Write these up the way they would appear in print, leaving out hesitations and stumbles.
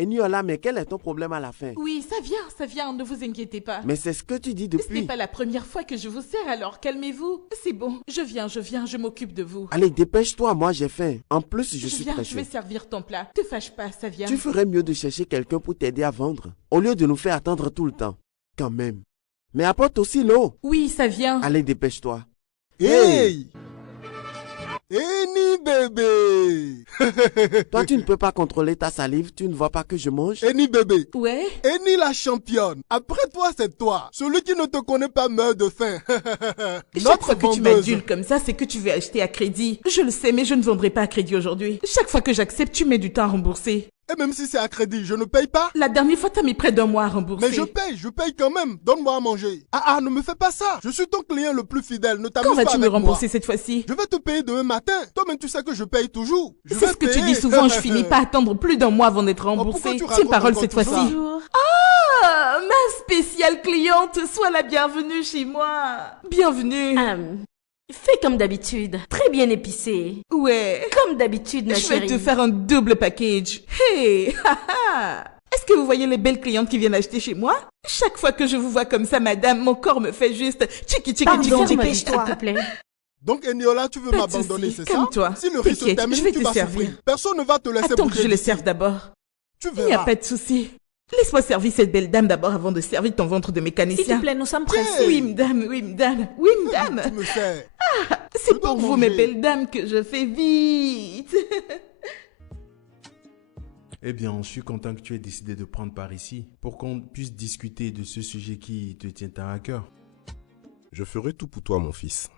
Eniola, mais quel est ton problème à la fin? Oui, ça vient, ne vous inquiétez pas. Mais c'est ce que tu dis Ce n'est depuis. pas la première fois que je vous sers, alors calmez-vous. C'est bon, je viens, je m'occupe de vous. Allez, dépêche-toi, moi j'ai faim. En plus, je suis viens, pressé. je vais servir ton plat. Te fâche pas, ça vient. Tu ferais mieux de chercher quelqu'un pour t'aider à vendre, au lieu de nous faire attendre tout le temps. Quand même. Mais apporte aussi l'eau. Oui, ça vient. Allez, dépêche-toi. Hey! Eni bébé! Toi, tu ne peux pas contrôler ta salive, tu ne vois pas que je mange? Eni bébé! Ouais? Eni la championne! Après toi, c'est toi! Celui qui ne te connaît pas meurt de faim! Chaque fois que tu m'adules comme ça, c'est que tu veux acheter à crédit. Je le sais, mais je ne vendrai pas à crédit aujourd'hui. Chaque fois que j'accepte, tu mets du temps à rembourser. Et même si c'est à crédit, je ne paye pas? La dernière fois, t'as mis près d'un mois à rembourser. Mais je paye quand même. Donne-moi à manger. Ah, ne me fais pas ça. Je suis ton client le plus fidèle. Ne t'amuse Quand pas vas-tu avec me rembourser moi. cette fois-ci? Je vais te payer demain matin. Toi-même, tu sais que je paye toujours. C'est ce que tu dis souvent, je finis pas à attendre plus d'un mois avant d'être remboursé. pourquoi tu Tiens parole racontes cette encore tout fois-ci. ça? Bonjour. Ah, ma spéciale cliente, sois la bienvenue chez moi. Bienvenue. Fais comme d'habitude, très bien épicé. Ouais. Comme d'habitude, ma Je vais chérie. te faire un double package. Hey, haha. Est-ce que vous voyez les belles clientes qui viennent acheter chez moi? Chaque fois que je vous vois comme ça, madame, mon corps me fait juste tchiki tchiki Pardon, tchiki s'il tchiki. te plaît. Donc, Eniola, tu veux Pas de m'abandonner, souci, c'est ça? calme-toi. Si le riz se T'inquiète, termine, je vais tu te vas servir. souffrir. Personne ne va te laisser Attends que bouger je les d'ici. serve d'abord. Tu Il n'y a verras. pas de souci. Laisse-moi servir cette belle dame d'abord avant de servir ton ventre de S'il mécanicien. te plaît, nous sommes pressés. Oui, madame, oui, madame, oui, madame. Tu me sais. C'est Je dois pour vous, manger. mes belles dames, que je fais vite. Eh bien, je suis content que tu aies décidé de prendre par ici pour qu'on puisse discuter de ce sujet qui te tient tant à cœur. Je ferai tout pour toi, mon fils.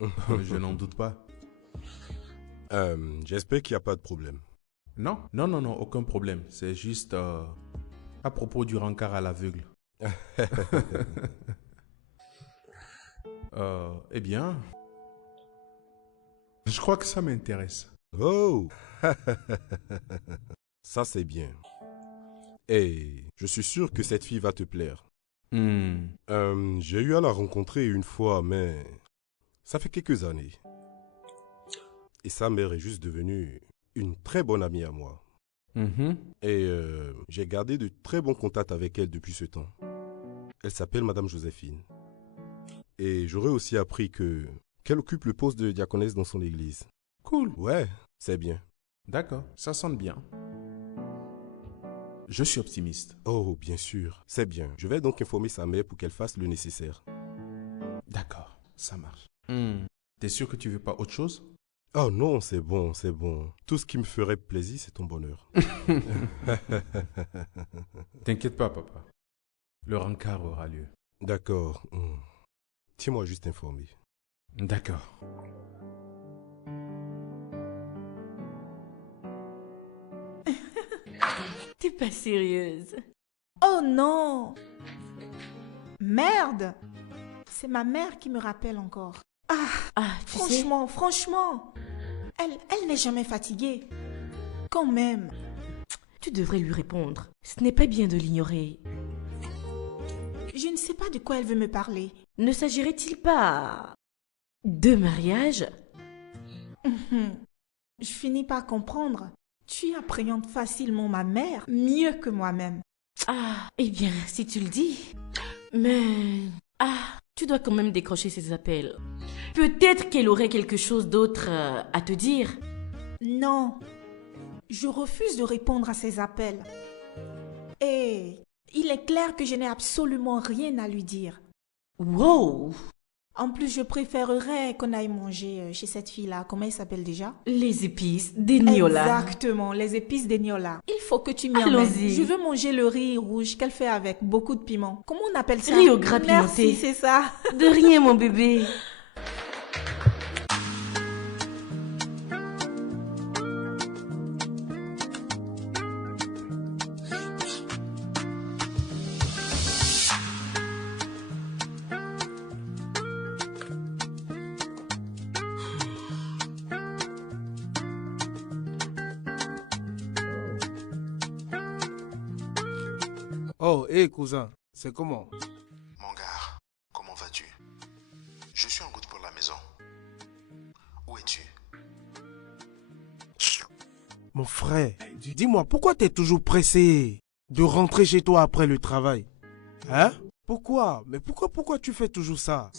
Je n'en doute pas. J'espère qu'il n'y a pas de problème. Non, aucun problème. C'est juste à propos du rencard à l'aveugle. Eh bien, je crois que ça m'intéresse. Oh! Ça, c'est bien. Et je suis sûr que cette fille va te plaire. J'ai eu à la rencontrer une fois, mais ça fait quelques années. Et sa mère est juste devenue une très bonne amie à moi. Et j'ai gardé de très bons contacts avec elle depuis ce temps. Elle s'appelle Madame Joséphine. Et j'aurais aussi appris qu'elle occupe le poste de diaconesse dans son église. Cool. Ouais, c'est bien. D'accord, ça sonne bien. Je suis optimiste. Oh, bien sûr, c'est bien. Je vais donc informer sa mère pour qu'elle fasse le nécessaire. D'accord, ça marche. T'es sûr que tu veux pas autre chose? Oh non, c'est bon, c'est bon. Tout ce qui me ferait plaisir, c'est ton bonheur. T'inquiète pas, papa. Le rencard aura lieu. D'accord. Tiens-moi juste informé. D'accord. T'es pas sérieuse. Oh non! Merde! C'est ma mère qui me rappelle encore. Tu sais, Franchement, elle n'est jamais fatiguée. Quand même. tu devrais lui répondre. Ce n'est pas bien de l'ignorer. Je ne sais pas de quoi elle veut me parler. Ne s'agirait-il pas de mariage? Je finis par comprendre. Tu appréhendes facilement ma mère mieux que moi-même. Eh bien, si tu le dis. Mais... tu dois quand même décrocher ses appels. Peut-être qu'elle aurait quelque chose d'autre à te dire. Non, je refuse de répondre à ses appels. Et il est clair que je n'ai absolument rien à lui dire. Wow! En plus, je préférerais qu'on aille manger chez cette fille-là. Comment elle s'appelle déjà? Les épices d'Eniola. Exactement, les épices d'Eniola. Il faut que tu m'y emmènes. Allons-y. Je veux manger le riz rouge qu'elle fait avec beaucoup de piment. Comment on appelle ça? Riz au gras Merci, pimenté. c'est ça. De rien, mon bébé. Oh, hé cousin, c'est comment? Mon gars, comment vas-tu? Je suis en route pour la maison. Où es-tu? Mon frère, Dis-moi, pourquoi t'es toujours pressé de rentrer chez toi après le travail? Hein? Pourquoi? Mais pourquoi tu fais toujours ça?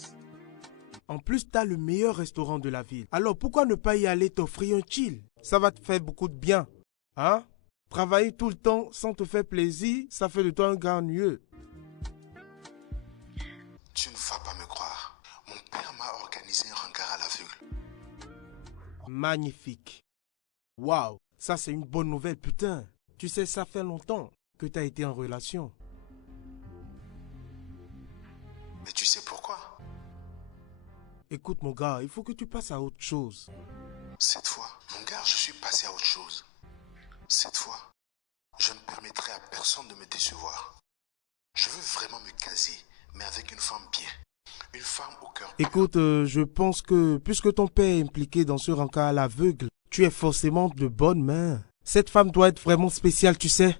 En plus, t'as le meilleur restaurant de la ville. Alors pourquoi ne pas y aller t'offrir un chill? Ça va te faire beaucoup de bien. Hein? Travailler tout le temps sans te faire plaisir, ça fait de toi un gars ennuyeux. Tu ne vas pas me croire. Mon père m'a organisé un rencard à l'aveugle. Magnifique. Waouh, ça c'est une bonne nouvelle, putain. Tu sais, ça fait longtemps que t'as été en relation. Mais tu sais pourquoi? Écoute mon gars, il faut que tu passes à autre chose. Cette fois, mon gars, je suis passé à autre chose. Cette fois, je ne permettrai à personne de me décevoir. Je veux vraiment me caser, mais avec une femme bien. Une femme au cœur. Écoute, je pense que puisque ton père est impliqué dans ce rencard à l'aveugle, tu es forcément de bonnes mains. Cette femme doit être vraiment spéciale, tu sais.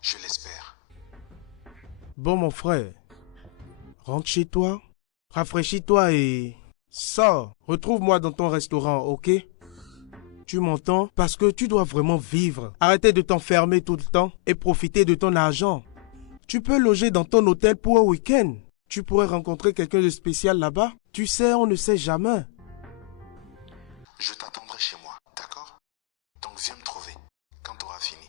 Je l'espère. Bon mon frère, rentre chez toi, rafraîchis-toi et sors. Retrouve-moi dans ton restaurant, ok? Tu m'entends? Parce que tu dois vraiment vivre. Arrêtez de t'enfermer tout le temps et profiter de ton argent. Tu peux loger dans ton hôtel pour un week-end. Tu pourrais rencontrer quelqu'un de spécial là-bas. Tu sais, on ne sait jamais. Je t'attendrai chez moi, d'accord? Donc viens me trouver quand tu auras fini.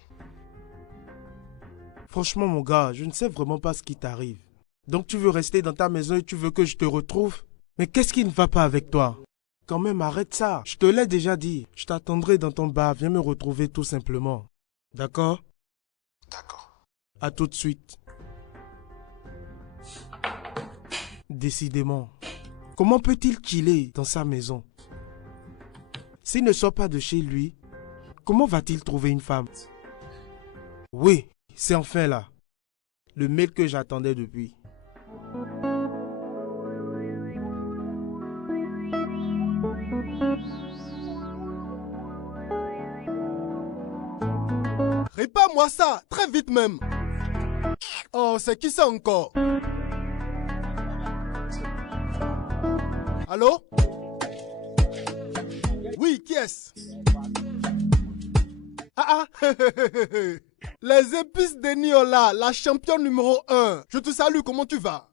Franchement, mon gars, je ne sais vraiment pas ce qui t'arrive. Donc tu veux rester dans ta maison et tu veux que je te retrouve? Mais qu'est-ce qui ne va pas avec toi? Quand même, arrête ça. Je te l'ai déjà dit. Je t'attendrai dans ton bar. Viens me retrouver tout simplement. D'accord? D'accord. À tout de suite. Décidément. Comment peut-il chiller dans sa maison? S'il ne sort pas de chez lui, comment va-t-il trouver une femme? Oui, c'est enfin là. Le mail que j'attendais depuis. Répare-moi ça, très vite même. Oh, c'est qui ça encore? Allô? Oui, qui est-ce? Ah ah, les épices de Niola, la championne numéro 1. Je te salue, comment tu vas?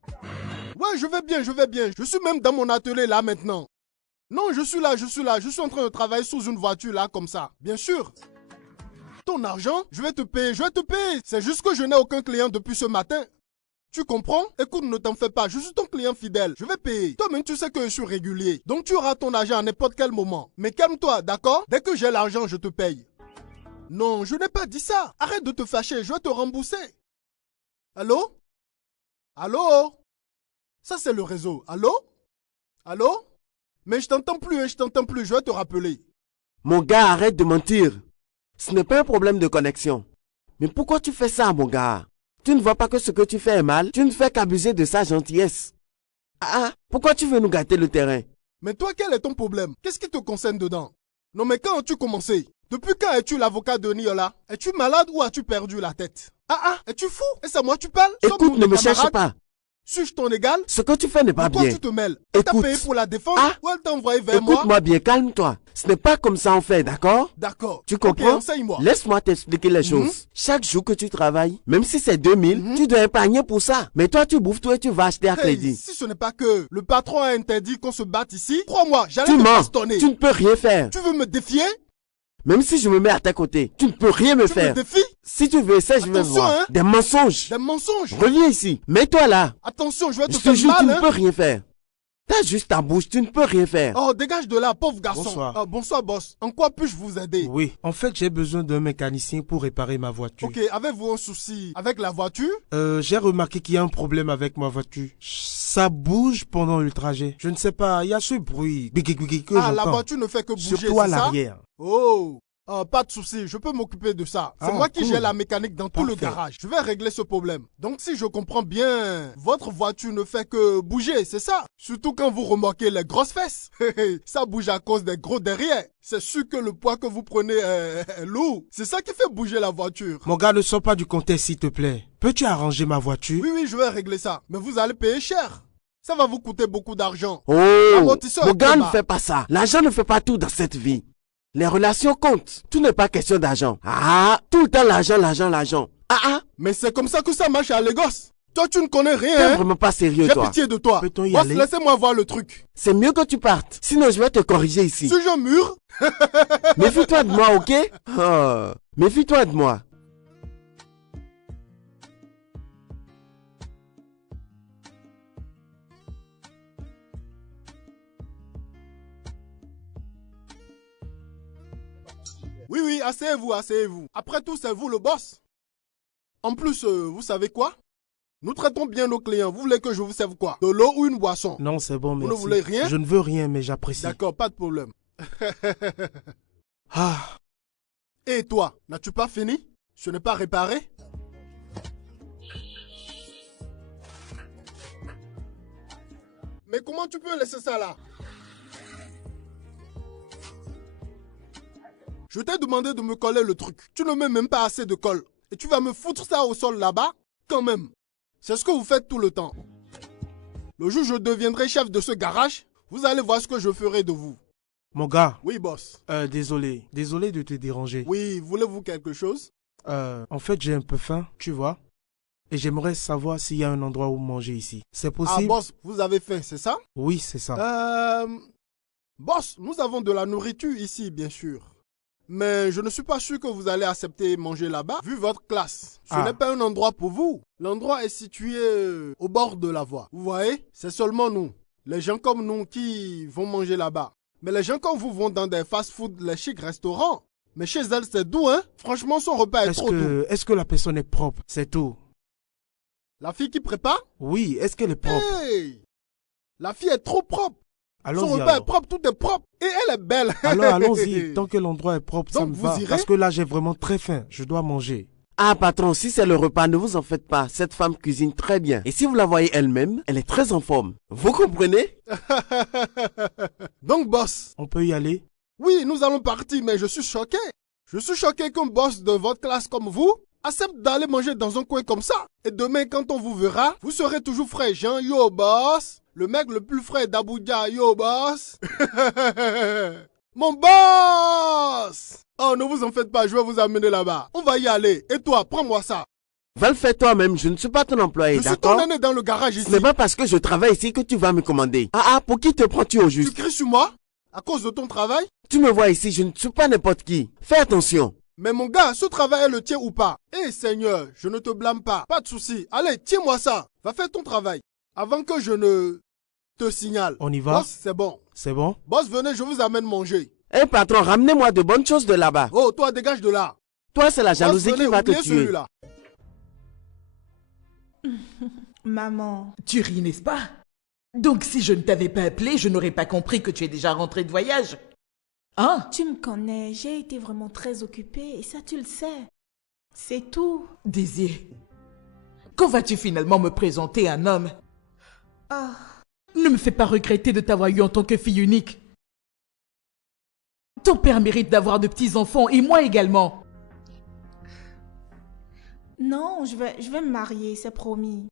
Ouais, je vais bien, je vais bien. Je suis même dans mon atelier là maintenant. Non, je suis là. Je suis en train de travailler sous une voiture là, comme ça. Bien sûr. Ton argent, je vais te payer, C'est juste que je n'ai aucun client depuis ce matin. Tu comprends? Écoute, ne t'en fais pas, je suis ton client fidèle. Je vais payer. Toi-même, tu sais que je suis régulier. Donc tu auras ton argent à n'importe quel moment. Mais calme-toi, d'accord? Dès que j'ai l'argent, je te paye. Non, je n'ai pas dit ça. Arrête de te fâcher, je vais te rembourser. Allô? Allô? Ça, c'est le réseau. Allô? Allô? Mais je t'entends plus, je vais te rappeler. Mon gars, arrête de mentir. Ce n'est pas un problème de connexion. Mais pourquoi tu fais ça, mon gars? Tu ne vois pas que ce que tu fais est mal? Tu ne fais qu'abuser de sa gentillesse. Ah, pourquoi tu veux nous gâter le terrain? Mais toi, quel est ton problème? Qu'est-ce qui te concerne dedans? Non mais quand as-tu commencé? Depuis quand es-tu l'avocat de Niola? Es-tu malade ou as-tu perdu la tête? Ah, es-tu fou? Et c'est à moi tu parles? Écoute, ne me cherche pas. Suis-je ton égal? Ce que tu fais n'est pas bien. Pourquoi tu te mêles? Elle t'a payé pour la défense ou elle t'a envoyé vers moi? Écoute-moi bien, calme-toi. Ce n'est pas comme ça on fait, d'accord? D'accord. Tu comprends? Ok, enseigne-moi. Laisse-moi t'expliquer les choses. Chaque jour que tu travailles, même si c'est 2000, tu dois épargner pour ça. Mais toi, tu bouffes tout et tu vas acheter à crédit. Si ce n'est pas que le patron a interdit qu'on se batte ici, crois-moi, j'allais te bastonner. Tu ne peux rien faire. Tu veux me défier? Même si je me mets à tes côtés, tu ne peux rien me faire. Tu me défies? Si tu veux essayer, je vais voir. Hein? Des mensonges. Des mensonges? Reviens ici. Mets-toi là. Attention, je vais te faire mal. Je te jure, tu ne peux rien faire. T'as juste ta bouche, tu ne peux rien faire. Oh, dégage de là, pauvre garçon. Bonsoir. Bonsoir, boss. En quoi puis-je vous aider? Oui, en fait, j'ai besoin d'un mécanicien pour réparer ma voiture. Ok, avez-vous un souci avec la voiture? J'ai remarqué qu'il y a un problème avec ma voiture. Ça bouge pendant le trajet. Je ne sais pas, il y a ce bruit que j'entends. La voiture ne fait que bouger, surtout à l'arrière. Oh, pas de souci, je peux m'occuper de ça. C'est moi qui gère la mécanique dans tout le garage. Je vais régler ce problème. Donc si je comprends bien, votre voiture ne fait que bouger, c'est ça? Surtout quand vous remarquez les grosses fesses. Ça bouge à cause des gros derrière. C'est sûr que le poids que vous prenez est lourd. C'est ça qui fait bouger la voiture. Mon gars, ne sors pas du contexte s'il te plaît. Peux-tu arranger ma voiture? Oui, je vais régler ça. Mais vous allez payer cher. Ça va vous coûter beaucoup d'argent. Oh, mon gars, ne fait pas ça. L'argent ne fait pas tout dans cette vie. Les relations comptent. Tout n'est pas question d'argent. Ah, tout le temps l'argent, l'argent, l'argent. Ah. Mais c'est comme ça que ça marche à Lagos. Toi, tu ne connais rien, T'es hein? vraiment pas sérieux, J'ai toi. pitié de toi. Peut-on y Boss, aller? laissez-moi voir le truc. C'est mieux que tu partes. Sinon, je vais te corriger ici. Suis-je mûr? Méfie-toi de moi, ok? Oh, méfie-toi de moi. Oui, oui, asseyez-vous, asseyez-vous. Après tout, c'est vous le boss. En plus, vous savez quoi? Nous traitons bien nos clients. Vous voulez que je vous serve quoi? De l'eau ou une boisson? Non, c'est bon, Vous merci. ne voulez rien? Je ne veux rien, mais j'apprécie. D'accord, pas de problème. Ah, Et toi, n'as-tu pas fini? Ce n'est pas réparé? Mais comment tu peux laisser ça là? Je t'ai demandé de me coller le truc. Tu ne mets même pas assez de colle. Et tu vas me foutre ça au sol là-bas? Quand même. C'est ce que vous faites tout le temps. Le jour où je deviendrai chef de ce garage, vous allez voir ce que je ferai de vous. mon gars, Oui, boss. désolé de te déranger. Oui, voulez-vous quelque chose? En fait, j'ai un peu faim, tu vois. Et j'aimerais savoir s'il y a un endroit où manger ici. C'est Ah, possible? boss, vous avez faim, c'est ça? Oui, c'est ça. Boss, nous avons de la nourriture ici, bien sûr. Mais je ne suis pas sûr que vous allez accepter manger là-bas, vu votre classe. Ce n'est pas un endroit pour vous. L'endroit est situé au bord de la voie. Vous voyez? C'est seulement nous, les gens comme nous, qui vont manger là-bas. Mais les gens comme vous vont dans des fast-food, les chics restaurants. Mais chez elle, c'est doux, hein? Franchement, son repas est trop doux. Est-ce que la personne est propre? C'est tout. La fille qui prépare? Oui, est-ce qu'elle est propre? Hey! La fille est trop propre. Son Allons-y repas alors. est propre, tout est propre. Et elle est belle. Alors allons-y, tant que l'endroit est propre, ça Donc, me vous va. irez? Parce que là, j'ai vraiment très faim. Je dois manger. Ah, patron, si c'est le repas, ne vous en faites pas. Cette femme cuisine très bien. Et si vous la voyez elle-même, elle est très en forme. Vous comprenez? Donc, boss, On peut y aller? oui, nous allons partir, mais je suis choqué. Je suis choqué qu'un boss de votre classe comme vous accepte d'aller manger dans un coin comme ça. Et demain, quand on vous verra, vous serez toujours frais. Jean, yo, boss. Le mec le plus frais d'Abuja, yo, boss. Mon boss! Oh, ne vous en faites pas, je vais vous amener là-bas. On va y aller. Et toi, prends-moi ça. Va le faire toi-même, je ne suis pas ton employé, Je suis d'accord? ton aîné dans le garage Ce ici. n'est pas parce que je travaille ici que tu vas me commander. Ah, pour qui te prends-tu au Tu juste? cries sur moi à cause de ton travail? Tu me vois ici, je ne suis pas n'importe qui. Fais attention. Mais mon gars, ce travail est le tien ou pas? Eh Seigneur, je ne te blâme pas. Pas de souci. Allez, tiens-moi ça. Va faire ton travail. Avant que je ne te signale. On y va? Boss, c'est bon. C'est bon? Boss, venez, je vous amène manger. Eh patron, ramenez-moi de bonnes choses de là-bas. Oh, toi, dégage de là. Toi, c'est la Boss, jalousie venez, qui va te oubliez tuer. celui-là. Maman, Tu ris, n'est-ce pas? Donc si je ne t'avais pas appelé, je n'aurais pas compris que tu es déjà rentré de voyage. Hein? tu me connais, j'ai été vraiment très occupée et ça tu le sais. C'est tout. Désir, quand vas-tu finalement me présenter un homme? Ah, Ne me fais pas regretter de t'avoir eu en tant que fille unique. Ton père mérite d'avoir de petits-enfants et moi également. non, je vais me marier, c'est promis.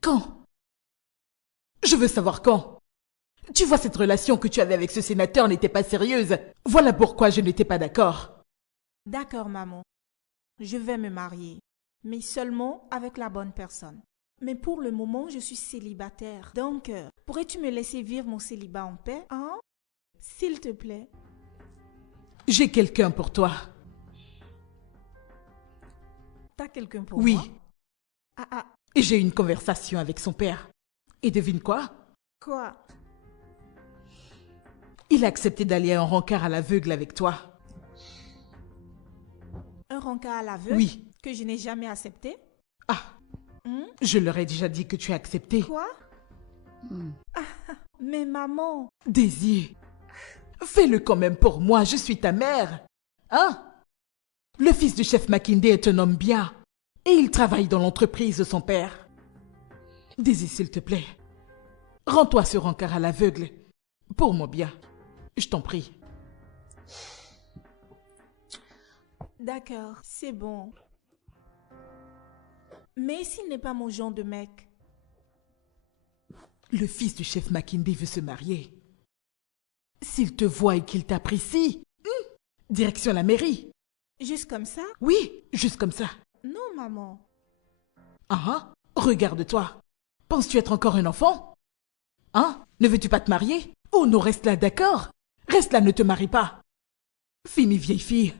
Quand? Je veux savoir quand. Tu vois, cette relation que tu avais avec ce sénateur n'était pas sérieuse. Voilà pourquoi je n'étais pas d'accord. D'accord, maman. Je vais me marier, mais seulement avec la bonne personne. Mais pour le moment, je suis célibataire. Donc, pourrais-tu me laisser vivre mon célibat en paix, hein? S'il te plaît. J'ai quelqu'un pour toi. T'as quelqu'un pour Oui, moi? Ah, j'ai eu une conversation avec son père. Et devine quoi? quoi? Il a accepté d'aller à un rencard à l'aveugle avec toi. Un rencard à l'aveugle? Oui. Que je n'ai jamais accepté? Ah, Hmm? je leur ai déjà dit que tu as accepté. Quoi? Ah, mais maman, Désir, fais-le quand même pour moi, je suis ta mère. Hein? Le fils du chef Makinde est un homme bien. Et il travaille dans l'entreprise de son père. Désir, s'il te plaît, rends-toi ce rencard à l'aveugle. Pour mon bien, je t'en prie. d'accord, c'est bon. Mais s'il n'est pas mon genre de mec? Le fils du chef Makinde veut se marier. S'il te voit et qu'il t'apprécie, Direction la mairie. Juste comme ça? Oui, juste comme ça. Non, maman. Ah, regarde-toi. Penses-tu être encore un enfant? Hein? Ne veux-tu pas te marier? Oh non, reste là, d'accord? Reste là, ne te marie pas. Fini, vieille fille.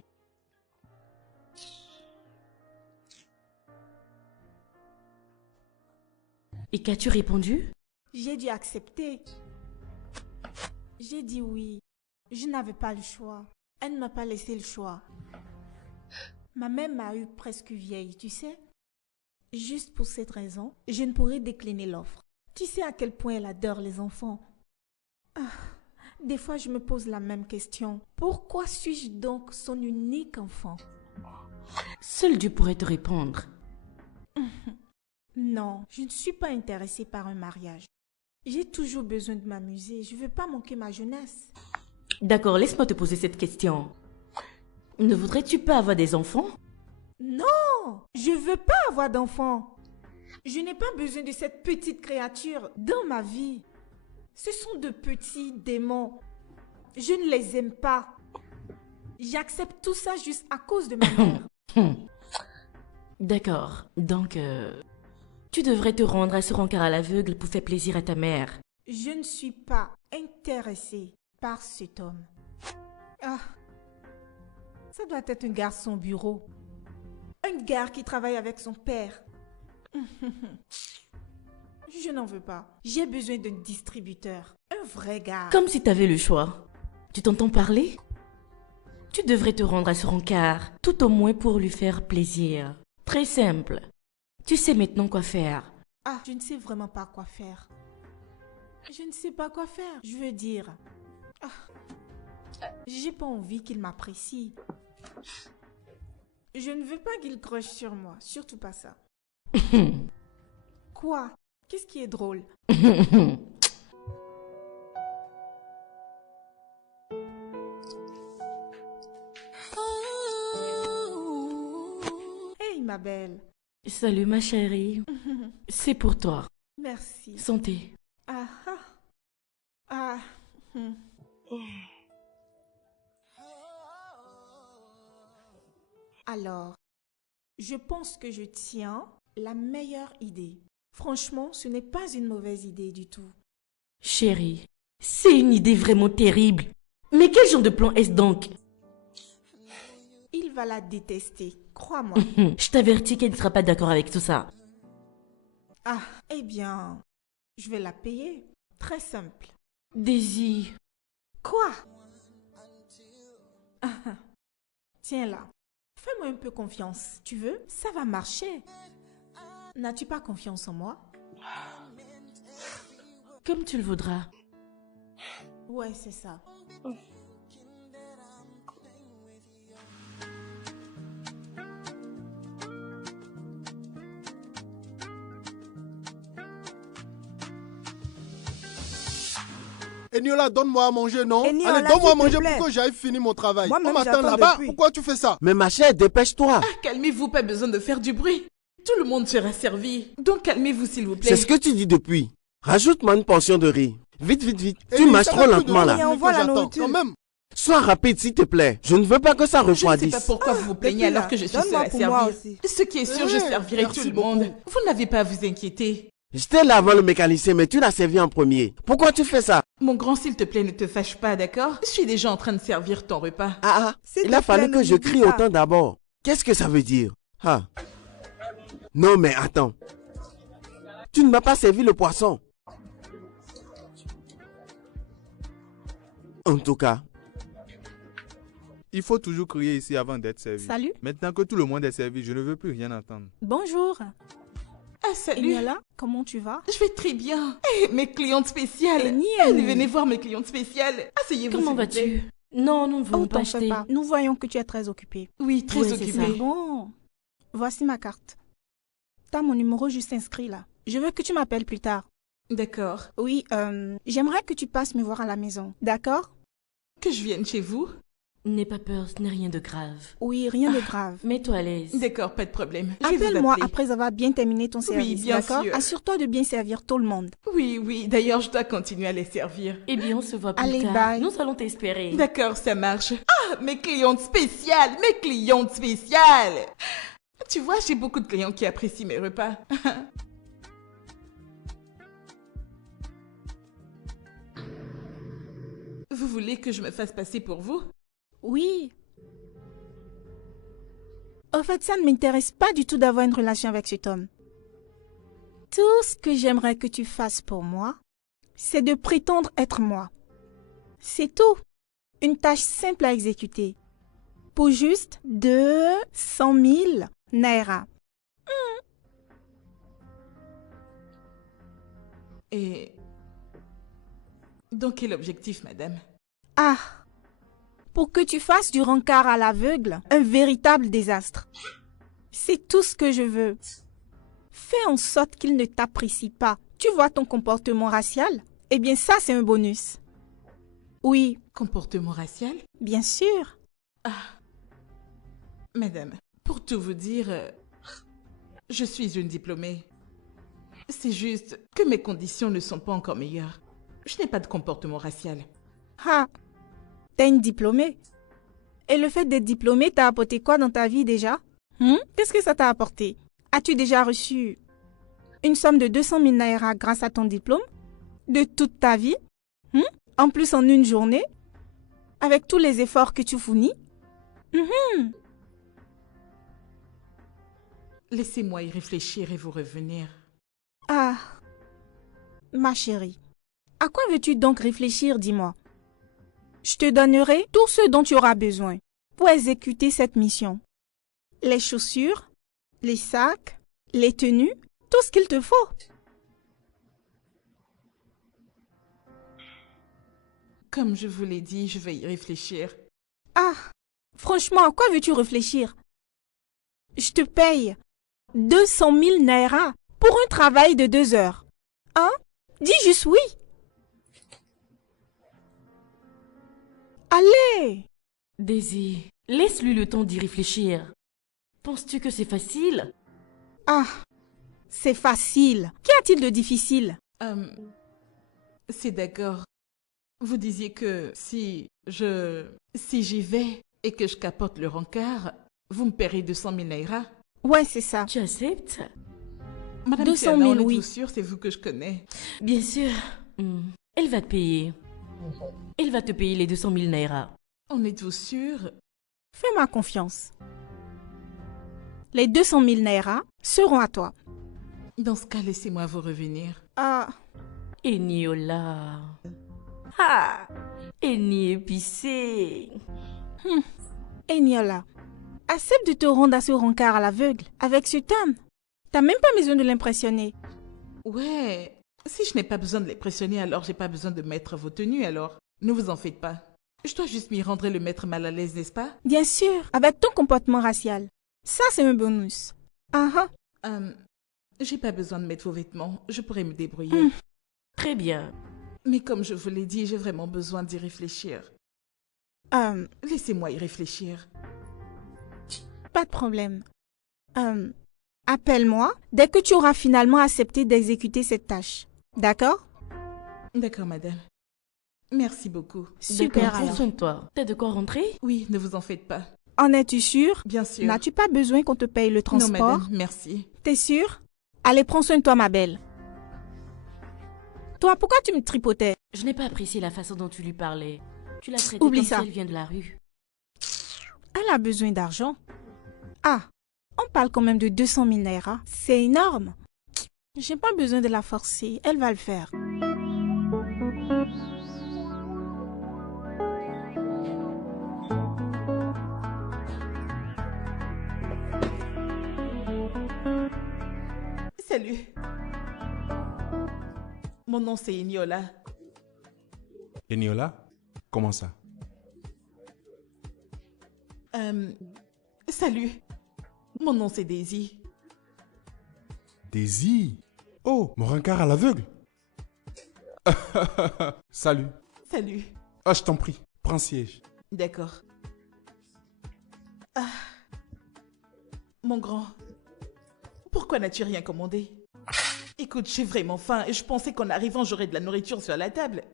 Et qu'as-tu répondu? J'ai dû accepter. J'ai dit oui. Je n'avais pas le choix. Elle ne m'a pas laissé le choix. Ma mère m'a eu presque vieille, tu sais. Juste pour cette raison, je ne pourrais décliner l'offre. Tu sais à quel point elle adore les enfants. Des fois, je me pose la même question. Pourquoi suis-je donc son unique enfant? Seul Dieu pourrait te répondre. Non, je ne suis pas intéressée par un mariage. J'ai toujours besoin de m'amuser. Je ne veux pas manquer ma jeunesse. D'accord, laisse-moi te poser cette question. Ne voudrais-tu pas avoir des enfants? Non, je ne veux pas avoir d'enfants. Je n'ai pas besoin de cette petite créature dans ma vie. Ce sont de petits démons. Je ne les aime pas. J'accepte tout ça juste à cause de ma mère. D'accord, donc tu devrais te rendre à ce rencard à l'aveugle pour faire plaisir à ta mère. Je ne suis pas intéressée par cet homme. Ça doit être un garçon bureau. Un gars qui travaille avec son père. Je n'en veux pas. J'ai besoin d'un distributeur. Un vrai gars. Comme si t'avais le choix. Tu t'entends parler? Tu devrais te rendre à ce rencard, tout au moins pour lui faire plaisir. Très simple. Tu sais maintenant quoi faire. Je ne sais vraiment pas quoi faire. Je ne sais pas quoi faire. Je veux dire... j'ai pas envie qu'il m'apprécie. Je ne veux pas qu'il croche sur moi. Surtout pas ça. Quoi? Qu'est-ce qui est drôle? Hey, ma belle. Salut ma chérie. C'est pour toi. Merci. Santé. Alors, je pense que je tiens la meilleure idée. Franchement, ce n'est pas une mauvaise idée du tout. Chérie, c'est une idée vraiment terrible. Mais quel genre de plan est-ce donc? Il va la détester, crois-moi. Je t'avertis qu'elle ne sera pas d'accord avec tout ça. Eh bien, je vais la payer. Très simple. Daisy. Quoi? Tiens là. Fais-moi un peu confiance, tu veux? Ça va marcher. N'as-tu pas confiance en moi? Comme tu le voudras. Ouais, c'est ça. Eniola, donne-moi à manger, non? Eniola, Allez, donne-moi à s'il te manger plaît. pour que j'aille finir mon travail. Moi-même, On m'attend j'attends là-bas. depuis. Pourquoi tu fais ça? Mais ma chère, dépêche-toi. Calmez-vous, pas besoin de faire du bruit. Tout le monde sera servi. Donc calmez-vous, s'il vous plaît. C'est ce que tu dis depuis. Rajoute-moi une portion de riz. Vite, vite, vite. Et Tu oui, marches ça trop va plus lentement de là. riz Et on que voit la j'attends, nourriture. quand même. Sois rapide, s'il te plaît. Je ne veux pas que ça Je ne sais refroidisse. pas pourquoi vous vous plaignez Depuis alors là, que je suis donne-moi seule à pour moi servir. aussi. Ce qui est sûr, je servirai merci tout le beaucoup. monde. Vous n'avez pas à vous inquiéter. J'étais là avant le mécanicien, mais tu l'as servi en premier. Pourquoi tu fais ça? Mon grand, s'il te plaît, ne te fâche pas, d'accord? Je suis déjà en train de servir ton repas. S'il Il te a fallu plaît, que ne je m'oublie crie pas. autant d'abord. Qu'est-ce que ça veut dire? Non, mais attends. Tu ne m'as pas servi le poisson. En tout cas, Il faut toujours crier ici avant d'être servi. Salut. Maintenant que tout le monde est servi, je ne veux plus rien entendre. Bonjour. Ah, salut. Eniola, comment tu vas? Je vais très bien. Mes clientes spéciales. Eni. Allez, venez voir mes clientes spéciales. Asseyez-vous. Comment s'il vous plaît. vas-tu? Non, nous ne voulons Oh, pas t'en fais acheter. pas. Nous voyons que tu es très occupée. Oui, très Ouais, c'est occupée. ça. Bon, voici ma carte. T'as mon numéro juste inscrit là. Je veux que tu m'appelles plus tard. D'accord. Oui, j'aimerais que tu passes me voir à la maison. D'accord? Que je vienne chez vous? N'aie pas peur, ce n'est rien de grave. Oui, rien de grave. Mets-toi à l'aise. D'accord, pas de problème. Je vais vous Appelle-moi appeler. après avoir bien terminé ton service, bien d'accord? sûr. Assure-toi de bien servir tout le monde. Oui, oui. D'ailleurs, je dois continuer à les servir. Eh bien, on se voit plus Allez, tard. bye. Nous allons t'espérer. D'accord, ça marche. Ah, mes clientes spéciales, mes clientes spéciales. Tu vois, j'ai beaucoup de clients qui apprécient mes repas. Vous voulez que je me fasse passer pour vous? Oui. En fait, ça ne m'intéresse pas du tout d'avoir une relation avec cet homme. Tout ce que j'aimerais que tu fasses pour moi, c'est de prétendre être moi. C'est tout. Une tâche simple à exécuter. Pour juste 200 000 naira. Et... donc, quel objectif, madame? Ah, pour que tu fasses du rencard à l'aveugle un véritable désastre. C'est tout ce que je veux. Fais en sorte qu'il ne t'apprécie pas. Tu vois ton comportement racial? Eh bien ça, c'est un bonus. Oui. Comportement racial? Bien sûr. Ah. Madame, pour tout vous dire, je suis une diplômée. C'est juste que mes conditions ne sont pas encore meilleures. Je n'ai pas de comportement racial. Ah, t'es une diplômée. Et le fait d'être diplômée t'a apporté quoi dans ta vie déjà? Qu'est-ce que ça t'a apporté? As-tu déjà reçu une somme de 200 000 naira grâce à ton diplôme? De toute ta vie? En plus en une journée? Avec tous les efforts que tu fournis? Laissez-moi y réfléchir et vous revenir. Ah, ma chérie, à quoi veux-tu donc réfléchir, dis-moi? Je te donnerai tout ce dont tu auras besoin pour exécuter cette mission. Les chaussures, les sacs, les tenues, tout ce qu'il te faut. Comme je vous l'ai dit, je vais y réfléchir. Ah, franchement, à quoi veux-tu réfléchir? Je te paye 200 000 naira pour un travail de 2 heures. Hein? Dis juste oui. Allez! Daisy, laisse-lui le temps d'y réfléchir. Penses-tu que c'est facile? Ah, c'est facile. Qu'y a-t-il de difficile? C'est d'accord. Vous disiez que si j'y vais et que je capote le rencard, vous me paierez 200 000 naira? Ouais, c'est ça. Tu acceptes? Madame 200 000, Tiana, oui. êtes-vous sûre, c'est vous que je connais? Bien sûr. Elle va te payer. Elle va te payer les 200 000 naira. En êtes-vous sûre? Fais-moi confiance. Les 200 000 naira seront à toi. Dans ce cas, laissez-moi vous revenir. Ah. Eniola. Ah. Eni épicé. Eniola, accepte de te rendre à ce rencard à l'aveugle avec cet homme. T'as même pas besoin de l'impressionner. Ouais, si je n'ai pas besoin de les pressionner, alors j'ai pas besoin de mettre vos tenues, alors. Ne vous en faites pas. Je dois juste m'y rendre et le mettre mal à l'aise, n'est-ce pas? Bien sûr, avec ton comportement racial. Ça, c'est un bonus. J'ai pas besoin de mettre vos vêtements. Je pourrais me débrouiller. Très bien. Mais comme je vous l'ai dit, j'ai vraiment besoin d'y réfléchir. Laissez-moi y réfléchir. Pas de problème. Appelle-moi dès que tu auras finalement accepté d'exécuter cette tâche. D'accord? D'accord, madame. Merci beaucoup. Super, Prends alors. soin de toi. T'as de quoi rentrer? Oui, ne vous en faites pas. En es-tu sûre? Bien sûr. N'as-tu pas besoin qu'on te paye le transport? Non, madame, merci. T'es sûre? Allez, prends soin de toi, ma belle. Toi, pourquoi tu me tripotais? Je n'ai pas apprécié la façon dont tu lui parlais. Tu l'as traitée Oublie comme ça. si elle vient de la rue. Elle a besoin d'argent. Ah, on parle quand même de 200 000 naira. C'est énorme. J'ai pas besoin de la forcer. Elle va le faire. Salut. Mon nom c'est Eniola. Eniola? Comment ça? Salut. Mon nom c'est Daisy. Daisy? Oh, mon rencard à l'aveugle? Salut. Salut. Ah, je t'en prie, prends siège. D'accord. Mon grand, pourquoi n'as-tu rien commandé? Écoute, j'ai vraiment faim et je pensais qu'en arrivant, j'aurais de la nourriture sur la table.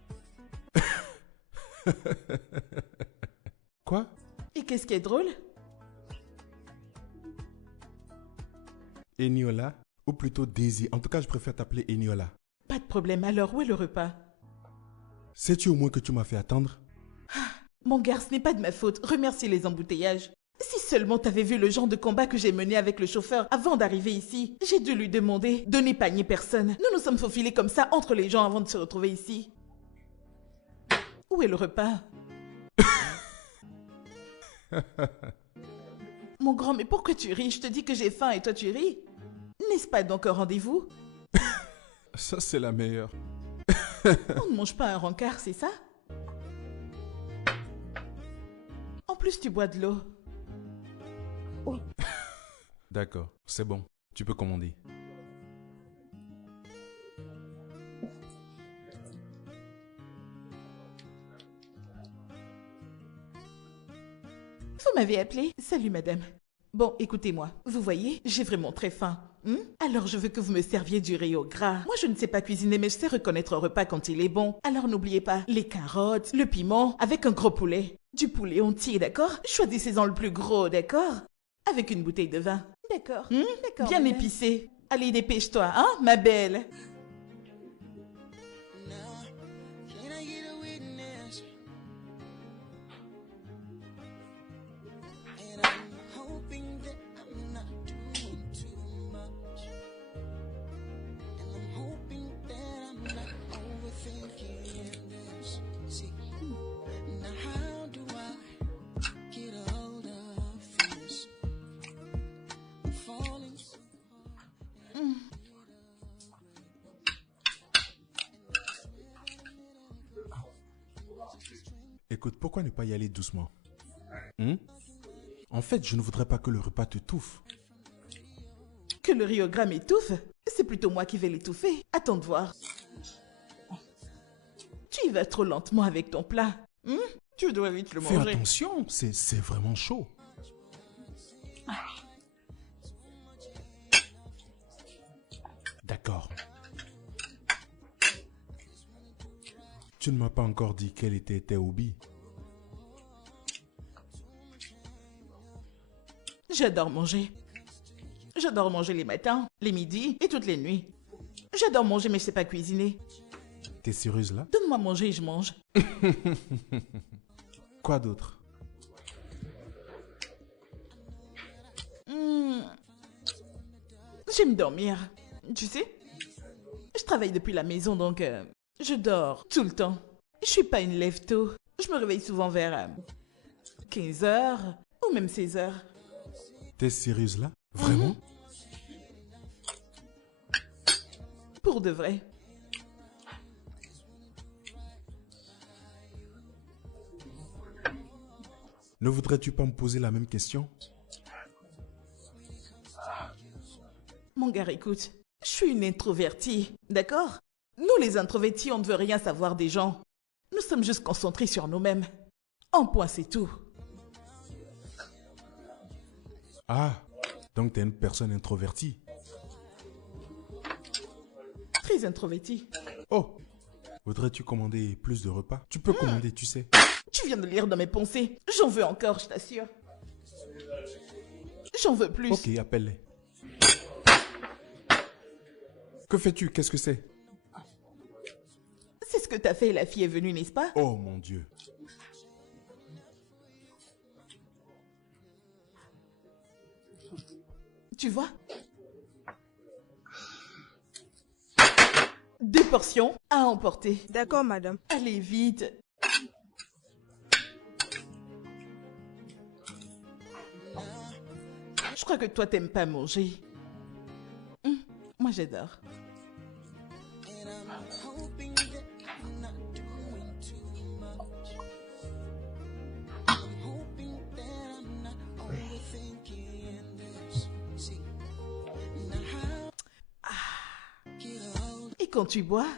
Quoi? Et qu'est-ce qui est drôle? Eniola? Ou plutôt Daisy. En tout cas, je préfère t'appeler Eniola. Pas de problème, alors où est le repas? Sais-tu au moins que tu m'as fait attendre? Mon gars, ce n'est pas de ma faute. Remercie les embouteillages. Si seulement t'avais vu le genre de combat que j'ai mené avec le chauffeur avant d'arriver ici. J'ai dû lui demander de n'épargner personne. Nous nous sommes faufilés comme ça entre les gens avant de se retrouver ici. Où est le repas? Mon grand, mais pourquoi tu ris? Je te dis que j'ai faim et toi tu ris. N'est-ce pas donc un rendez-vous? Ça, c'est la meilleure. On ne mange pas un rencard, c'est ça? En plus, tu bois de l'eau. D'accord, c'est bon. Tu peux commander. Vous m'avez appelé? Salut, madame. Bon, écoutez-moi. Vous voyez, j'ai vraiment très faim. Alors, je veux que vous me serviez du riz au gras. Moi, je ne sais pas cuisiner, mais je sais reconnaître un repas quand il est bon. Alors, n'oubliez pas les carottes, le piment, avec un gros poulet. Du poulet entier, d'accord? Choisissez-en le plus gros, d'accord? Avec une bouteille de vin. D'accord. D'accord. Bien madame. Épicé. Allez, dépêche-toi, hein, ma belle? Écoute, pourquoi ne pas y aller doucement? En fait, je ne voudrais pas que le repas te touffe. Que le riz au gras m'étouffe? C'est plutôt moi qui vais l'étouffer. Attends de voir. Tu y vas trop lentement avec ton plat. Tu dois vite le manger. Fais attention, c'est vraiment chaud. D'accord. Tu ne m'as pas encore dit quel était tes hobbies. J'adore manger. J'adore manger les matins, les midis et toutes les nuits. J'adore manger mais je sais pas cuisiner. T'es sérieuse là? Donne-moi à manger et je mange. Quoi d'autre? J'aime dormir. Tu sais, je travaille depuis la maison donc je dors tout le temps. Je suis pas une lève-tôt. Je me réveille souvent vers 15h ou même 16h. T'es sérieuse là? Vraiment? Pour de vrai. Ne voudrais-tu pas me poser la même question? Mon gars, écoute, je suis une introvertie, d'accord? Nous, les introvertis, on ne veut rien savoir des gens. Nous sommes juste concentrés sur nous-mêmes. Un point, c'est tout. Ah, donc t'es une personne introvertie. Très introvertie. Oh, voudrais-tu commander plus de repas? Tu peux commander, tu sais. Tu viens de lire dans mes pensées. J'en veux encore, je t'assure. J'en veux plus. Ok, appelle-les. Que fais-tu? Qu'est-ce que c'est? C'est ce que t'as fait et la fille est venue, n'est-ce pas? Oh mon Dieu. Tu vois? 2 portions à emporter. D'accord, madame. Allez, vite. Je crois que toi, t'aimes pas manger. Moi, j'adore. Et quand tu bois,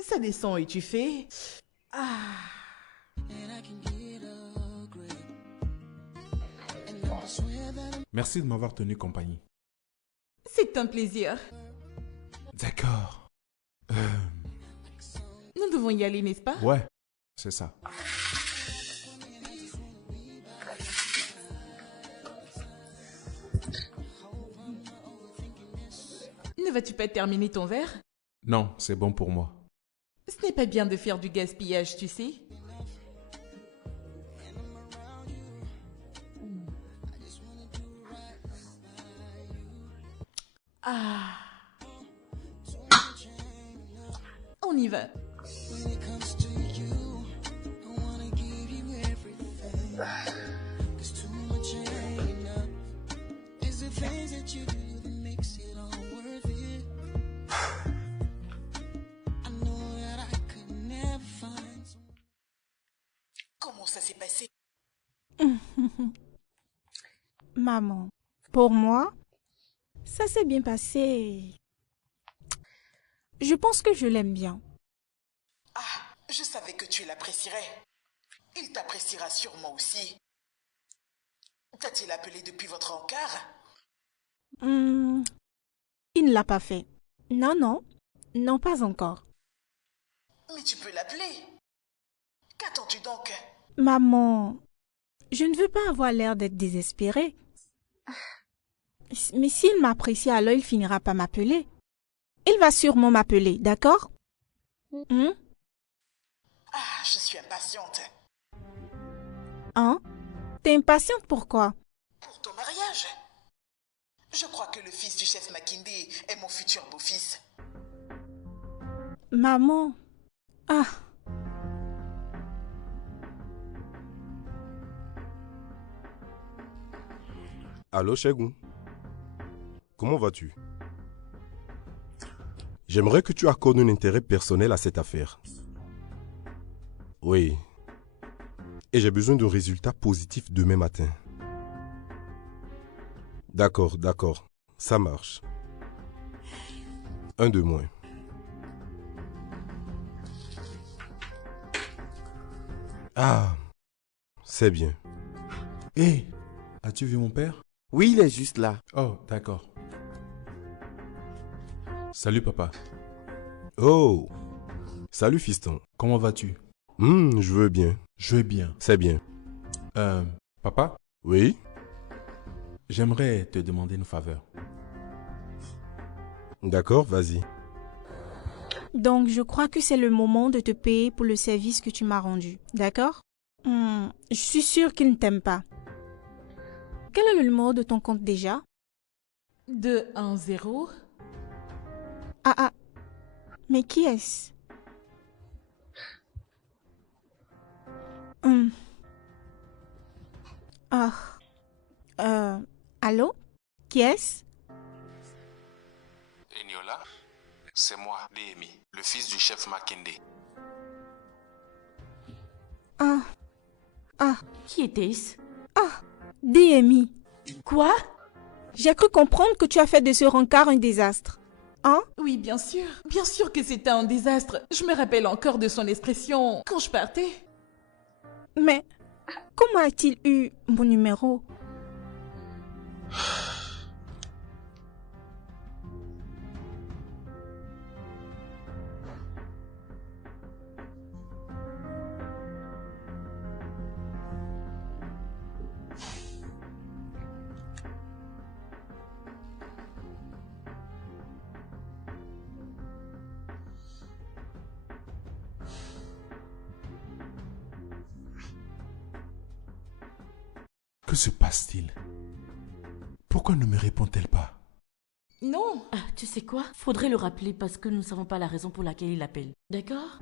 ça descend et tu fais... Merci de m'avoir tenu compagnie. C'est un plaisir. D'accord. Nous devons y aller, n'est-ce pas? Ouais, c'est ça. Ne vas-tu pas terminer ton verre? Non, c'est bon pour moi. Ce n'est pas bien de faire du gaspillage, tu sais. Ah. On y va. Comment ça s'est passé? Maman, pour moi, ça s'est bien passé. Je pense que je l'aime bien. Ah, je savais que tu l'apprécierais. Il t'appréciera sûrement aussi. T'a-t-il appelé depuis votre encart? Il ne l'a pas fait. Non, non. Non, pas encore. Mais tu peux l'appeler. Qu'attends-tu donc? Maman, je ne veux pas avoir l'air d'être désespérée. Mais s'il m'apprécie, alors il finira par m'appeler. Il va sûrement m'appeler, d'accord? Ah, je suis impatiente. Hein? T'es impatiente pourquoi? Pour ton mariage. Je crois que le fils du chef Makindé est mon futur beau-fils. Maman. Ah. Allô, Shegun. Comment vas-tu? J'aimerais que tu accordes un intérêt personnel à cette affaire. Oui. Et j'ai besoin de résultats positifs demain matin. D'accord, d'accord. Ça marche. Un de moins. Ah, c'est bien. Hé, as-tu vu mon père? Oui, il est juste là. Oh, d'accord. Salut, papa. Oh, salut fiston. Comment vas-tu? Je veux bien. Je vais bien. C'est bien. Papa? Oui? J'aimerais te demander une faveur. D'accord, vas-y. Donc, je crois que c'est le moment de te payer pour le service que tu m'as rendu, d'accord? Je suis sûre qu'il ne t'aime pas. Quel est le numéro de ton compte déjà? 210. Ah, mais qui est-ce? Allô? Qui est-ce? Eniola, c'est moi, Démi, le fils du chef Makindé. Qui était-ce? DMI. Quoi? J'ai cru comprendre que tu as fait de ce rencard un désastre. Hein? Oui, bien sûr. Bien sûr que c'était un désastre. Je me rappelle encore de son expression quand je partais. Mais comment a-t-il eu mon numéro? Que se passe-t-il? Pourquoi ne me répond-elle pas? Non. Ah, tu sais quoi? Faudrait le rappeler parce que nous ne savons pas la raison pour laquelle il appelle. D'accord?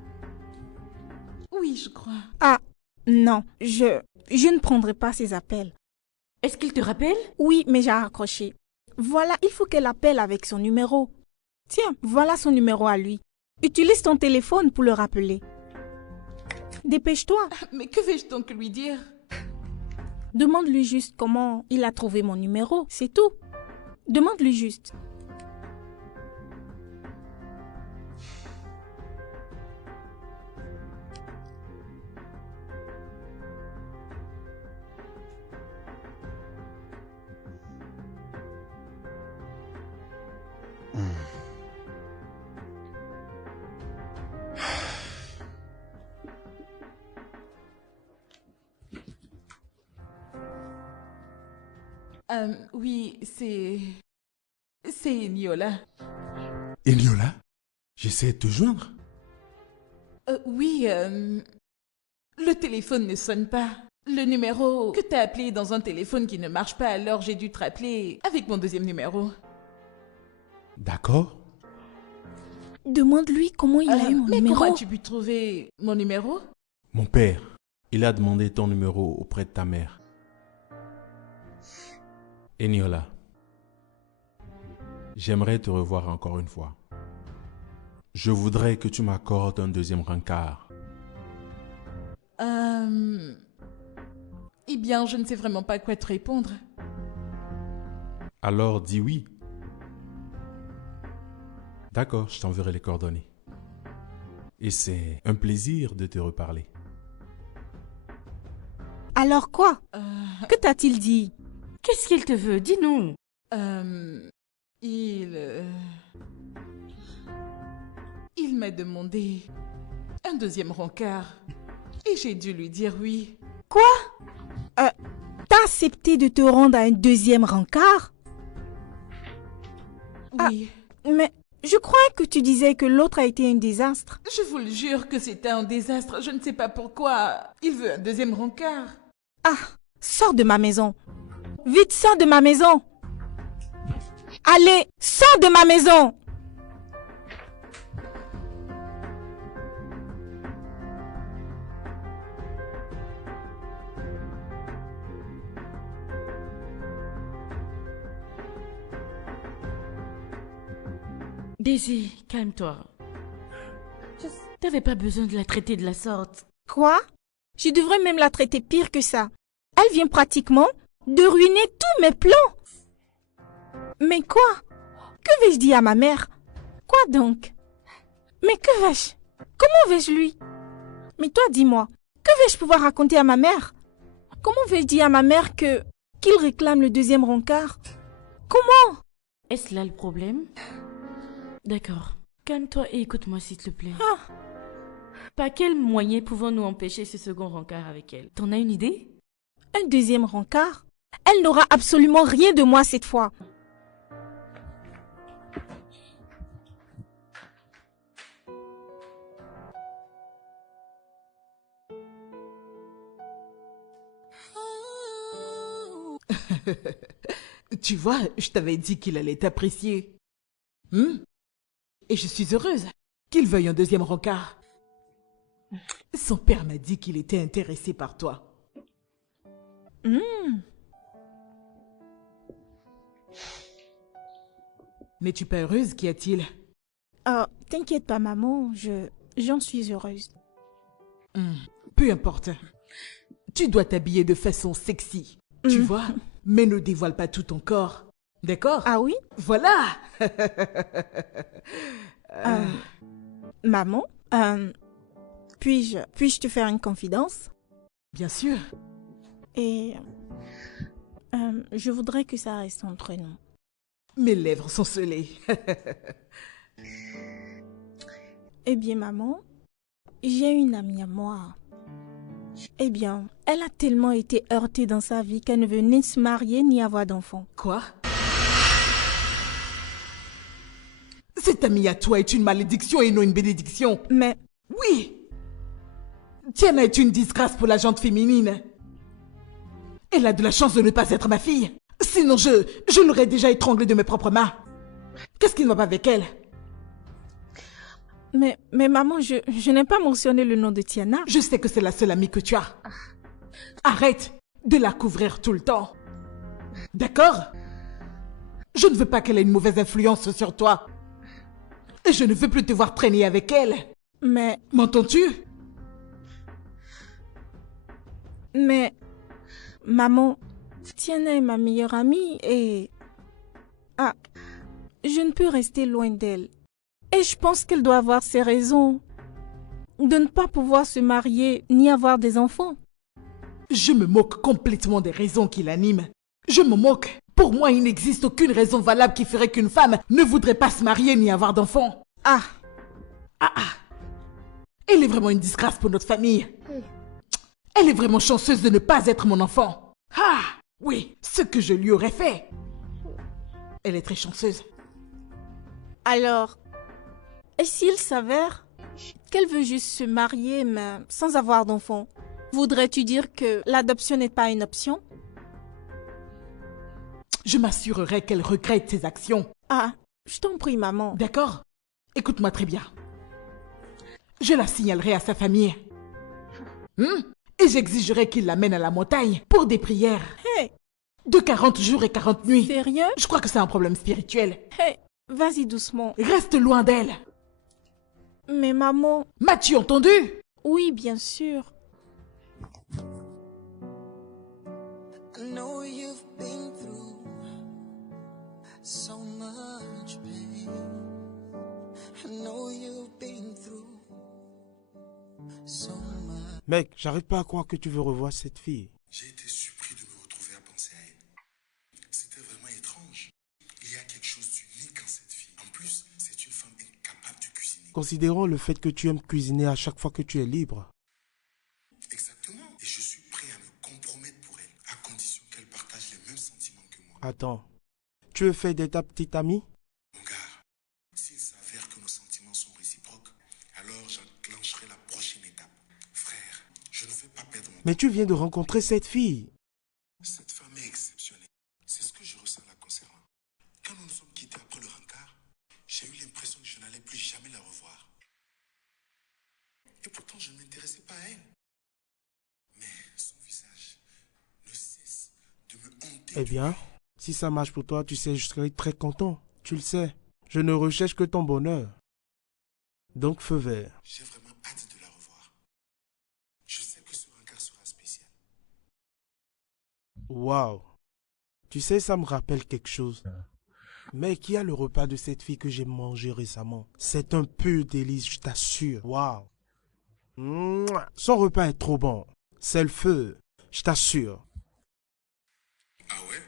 Oui, je crois. Ah, non, je ne prendrai pas ses appels. Est-ce qu'il te rappelle? Oui, mais j'ai raccroché. Voilà, il faut qu'elle appelle avec son numéro. Tiens, voilà son numéro à lui. Utilise ton téléphone pour le rappeler. Dépêche-toi. Mais que vais-je donc lui dire? Demande-lui juste comment il a trouvé mon numéro, c'est tout. Demande-lui juste. Oui, c'est Eniola. Eniola, j'essaie de te joindre. Oui, le téléphone ne sonne pas. Le numéro que t'as appelé dans un téléphone qui ne marche pas, alors j'ai dû te rappeler avec mon deuxième numéro. D'accord. Demande-lui comment il a eu mon mais numéro. comment as-tu pu trouver mon numéro? Mon père, il a demandé ton numéro auprès de ta mère. Eniola, j'aimerais te revoir encore une fois. Je voudrais que tu m'accordes un deuxième rencard. Eh bien, je ne sais vraiment pas quoi te répondre. Alors dis oui. D'accord, je t'enverrai les coordonnées. Et c'est un plaisir de te reparler. Alors quoi? Que t'a-t-il dit? Qu'est-ce qu'il te veut? Dis-nous. Il m'a demandé un deuxième rencard. Et j'ai dû lui dire oui. Quoi? T'as accepté de te rendre à un deuxième rencard? Oui. Mais je croyais que tu disais que l'autre a été un désastre. Je vous le jure que c'était un désastre. Je ne sais pas pourquoi. Il veut un deuxième rencard. Ah, sors de ma maison. Vite, sors de ma maison. Allez, sors de ma maison. Daisy, calme-toi. T'avais pas besoin de la traiter de la sorte. Quoi? Je devrais même la traiter pire que ça. Elle vient pratiquement de ruiner tous mes plans. Mais quoi? Que vais-je dire à ma mère? Quoi donc? Mais que vais-je? Comment vais-je lui? Mais toi, dis-moi, que vais-je pouvoir raconter à ma mère? Comment vais-je dire à ma mère qu'il réclame le deuxième rencard? Comment? Est-ce là le problème? D'accord. Calme-toi et écoute-moi s'il te plaît. Par quel moyen pouvons-nous empêcher ce second rencard avec elle? T'en as une idée? Un deuxième rencard? Elle n'aura absolument rien de moi cette fois. Tu vois, je t'avais dit qu'il allait t'apprécier. Et je suis heureuse qu'il veuille un deuxième rencard. Son père m'a dit qu'il était intéressé par toi. N'es-tu pas heureuse? Qu'y a-t-il? Oh, t'inquiète pas, maman, j'en suis heureuse. Peu importe. Tu dois t'habiller de façon sexy, tu vois? Mais ne dévoile pas tout ton corps. D'accord? Ah oui? Voilà! Maman, puis-je te faire une confidence? Bien sûr. Et je voudrais que ça reste entre nous. Mes lèvres sont scellées. Eh bien, maman, j'ai une amie à moi. Eh bien, elle a tellement été heurtée dans sa vie qu'elle ne veut ni se marier ni avoir d'enfants. Quoi? Cette amie à toi est une malédiction et non une bénédiction. Mais... Oui! Tiana est une disgrâce pour la gente féminine. Elle a de la chance de ne pas être ma fille. Sinon, je l'aurais déjà étranglée de mes propres mains. Qu'est-ce qui ne va pas avec elle? Mais maman, je n'ai pas mentionné le nom de Tiana. Je sais que c'est la seule amie que tu as. Arrête de la couvrir tout le temps. D'accord? Je ne veux pas qu'elle ait une mauvaise influence sur toi. Et je ne veux plus te voir traîner avec elle. Mais... M'entends-tu? Mais... Maman, Tiana est ma meilleure amie et... Ah, je ne peux rester loin d'elle. Et je pense qu'elle doit avoir ses raisons de ne pas pouvoir se marier ni avoir des enfants. Je me moque complètement des raisons qui l'animent. Je me moque. Pour moi, il n'existe aucune raison valable qui ferait qu'une femme ne voudrait pas se marier ni avoir d'enfants. Elle est vraiment une disgrâce pour notre famille. Elle est vraiment chanceuse de ne pas être mon enfant. Oui, ce que je lui aurais fait. Elle est très chanceuse. Alors, et s'il s'avère qu'elle veut juste se marier, mais sans avoir d'enfant, voudrais-tu dire que l'adoption n'est pas une option? Je m'assurerai qu'elle regrette ses actions. Ah, je t'en prie, maman. D'accord? Écoute-moi très bien. Je la signalerai à sa famille. Et j'exigerai qu'il l'amène à la montagne pour des prières. Hey! De 40 jours et 40 nuits. Sérieux? Je crois que c'est un problème spirituel. Hey, vas-y doucement. Reste loin d'elle. Mais maman... M'as-tu entendu? Oui, bien sûr. I know you've been through so much pain. I know you've been through so much. Mec, j'arrive pas à croire que tu veux revoir cette fille. J'ai été surpris de me retrouver à penser à elle. C'était vraiment étrange. Il y a quelque chose d'unique en cette fille. En plus, c'est une femme incapable de cuisiner. Considérant le fait que tu aimes cuisiner à chaque fois que tu es libre. Exactement. Et je suis prêt à me compromettre pour elle, à condition qu'elle partage les mêmes sentiments que moi. Attends, tu veux faire d'être ta petite amie? Mon gars, s'il s'avère que nos sentiments sont réciproques, alors j'enclencherai la prochaine étape. Frère, je ne veux pas perdre mon temps. Mais tu viens de rencontrer cette fille. Cette femme est exceptionnelle. C'est ce que je ressens la concernant. Quand nous nous sommes quittés après le rencard, j'ai eu l'impression que je n'allais plus jamais la revoir. Et pourtant, je ne m'intéressais pas à elle. Mais son visage ne cesse de me hanter. Eh bien, si ça marche pour toi, tu sais, je serai très content. Tu le sais, je ne recherche que ton bonheur. Donc, feu vert. J'ai vraiment hâte de la revoir. Je sais que ce rencard sera spécial. Waouh. Tu sais, ça me rappelle quelque chose. Mais qui a le repas de cette fille que j'ai mangé récemment? C'est un pur délice, je t'assure. Waouh. Mouah. Son repas est trop bon. C'est le feu, je t'assure. Ah ouais?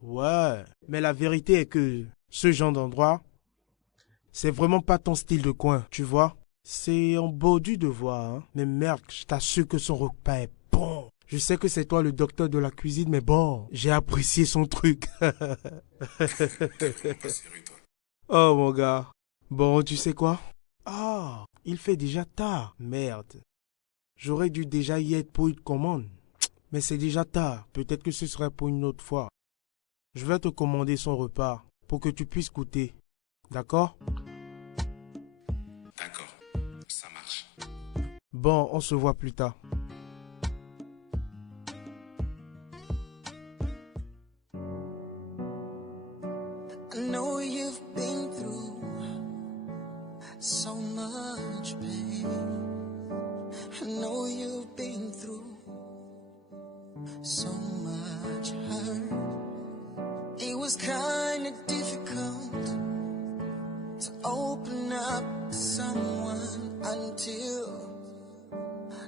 Ouais, mais la vérité est que ce genre d'endroit, c'est vraiment pas ton style de coin, tu vois. C'est en bordure de voie, hein. Mais merde, je t'assure que son repas est bon. Je sais que c'est toi le docteur de la cuisine, mais bon, j'ai apprécié son truc. Oh mon gars. Bon, tu sais quoi? Ah, il fait déjà tard. Merde. J'aurais dû déjà y être pour une commande. Mais c'est déjà tard. Peut-être que ce serait pour une autre fois. Je vais te commander son repas pour que tu puisses goûter. D'accord? D'accord, ça marche. Bon, on se voit plus tard. I know you've been through so much pain. I know you've been through so much hurt. It was kind of difficult to open up to someone until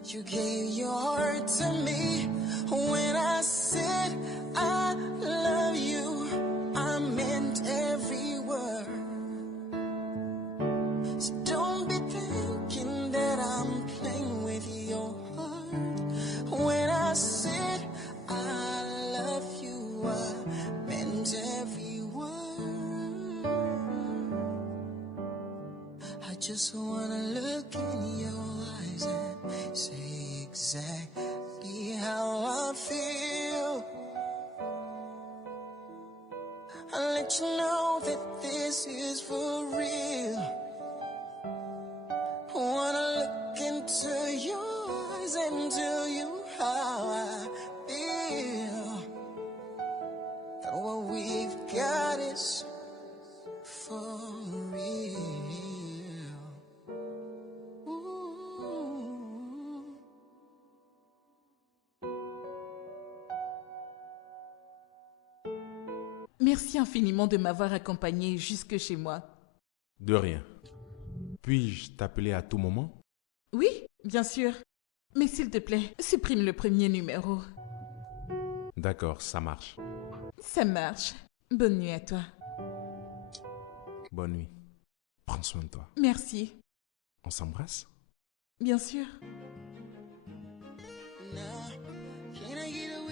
you gave your heart to me. When I said I love you, I meant every word. So don't be thinking that I'm playing with your heart. When I said I love you, I meant every word. I just wanna look in your eyes and say exactly how I feel. I'll let you know that this is for real. I wanna look into your eyes and tell you how I feel. That what we've got is for real. Ooh. Merci infiniment de m'avoir accompagné jusque chez moi. De rien. Puis-je t'appeler à tout moment? Oui, bien sûr. Mais s'il te plaît, supprime le premier numéro. D'accord, ça marche. Ça marche. Bonne nuit à toi. Bonne nuit. Prends soin de toi. Merci. On s'embrasse? Bien sûr. Now, can I get a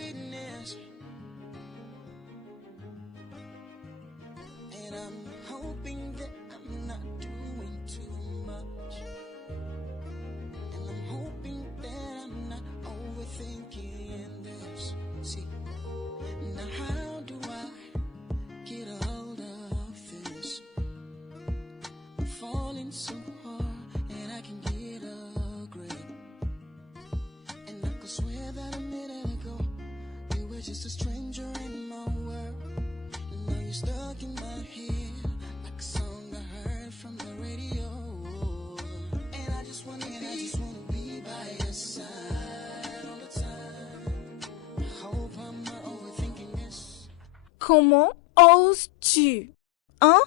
Comment oses-tu? Hein?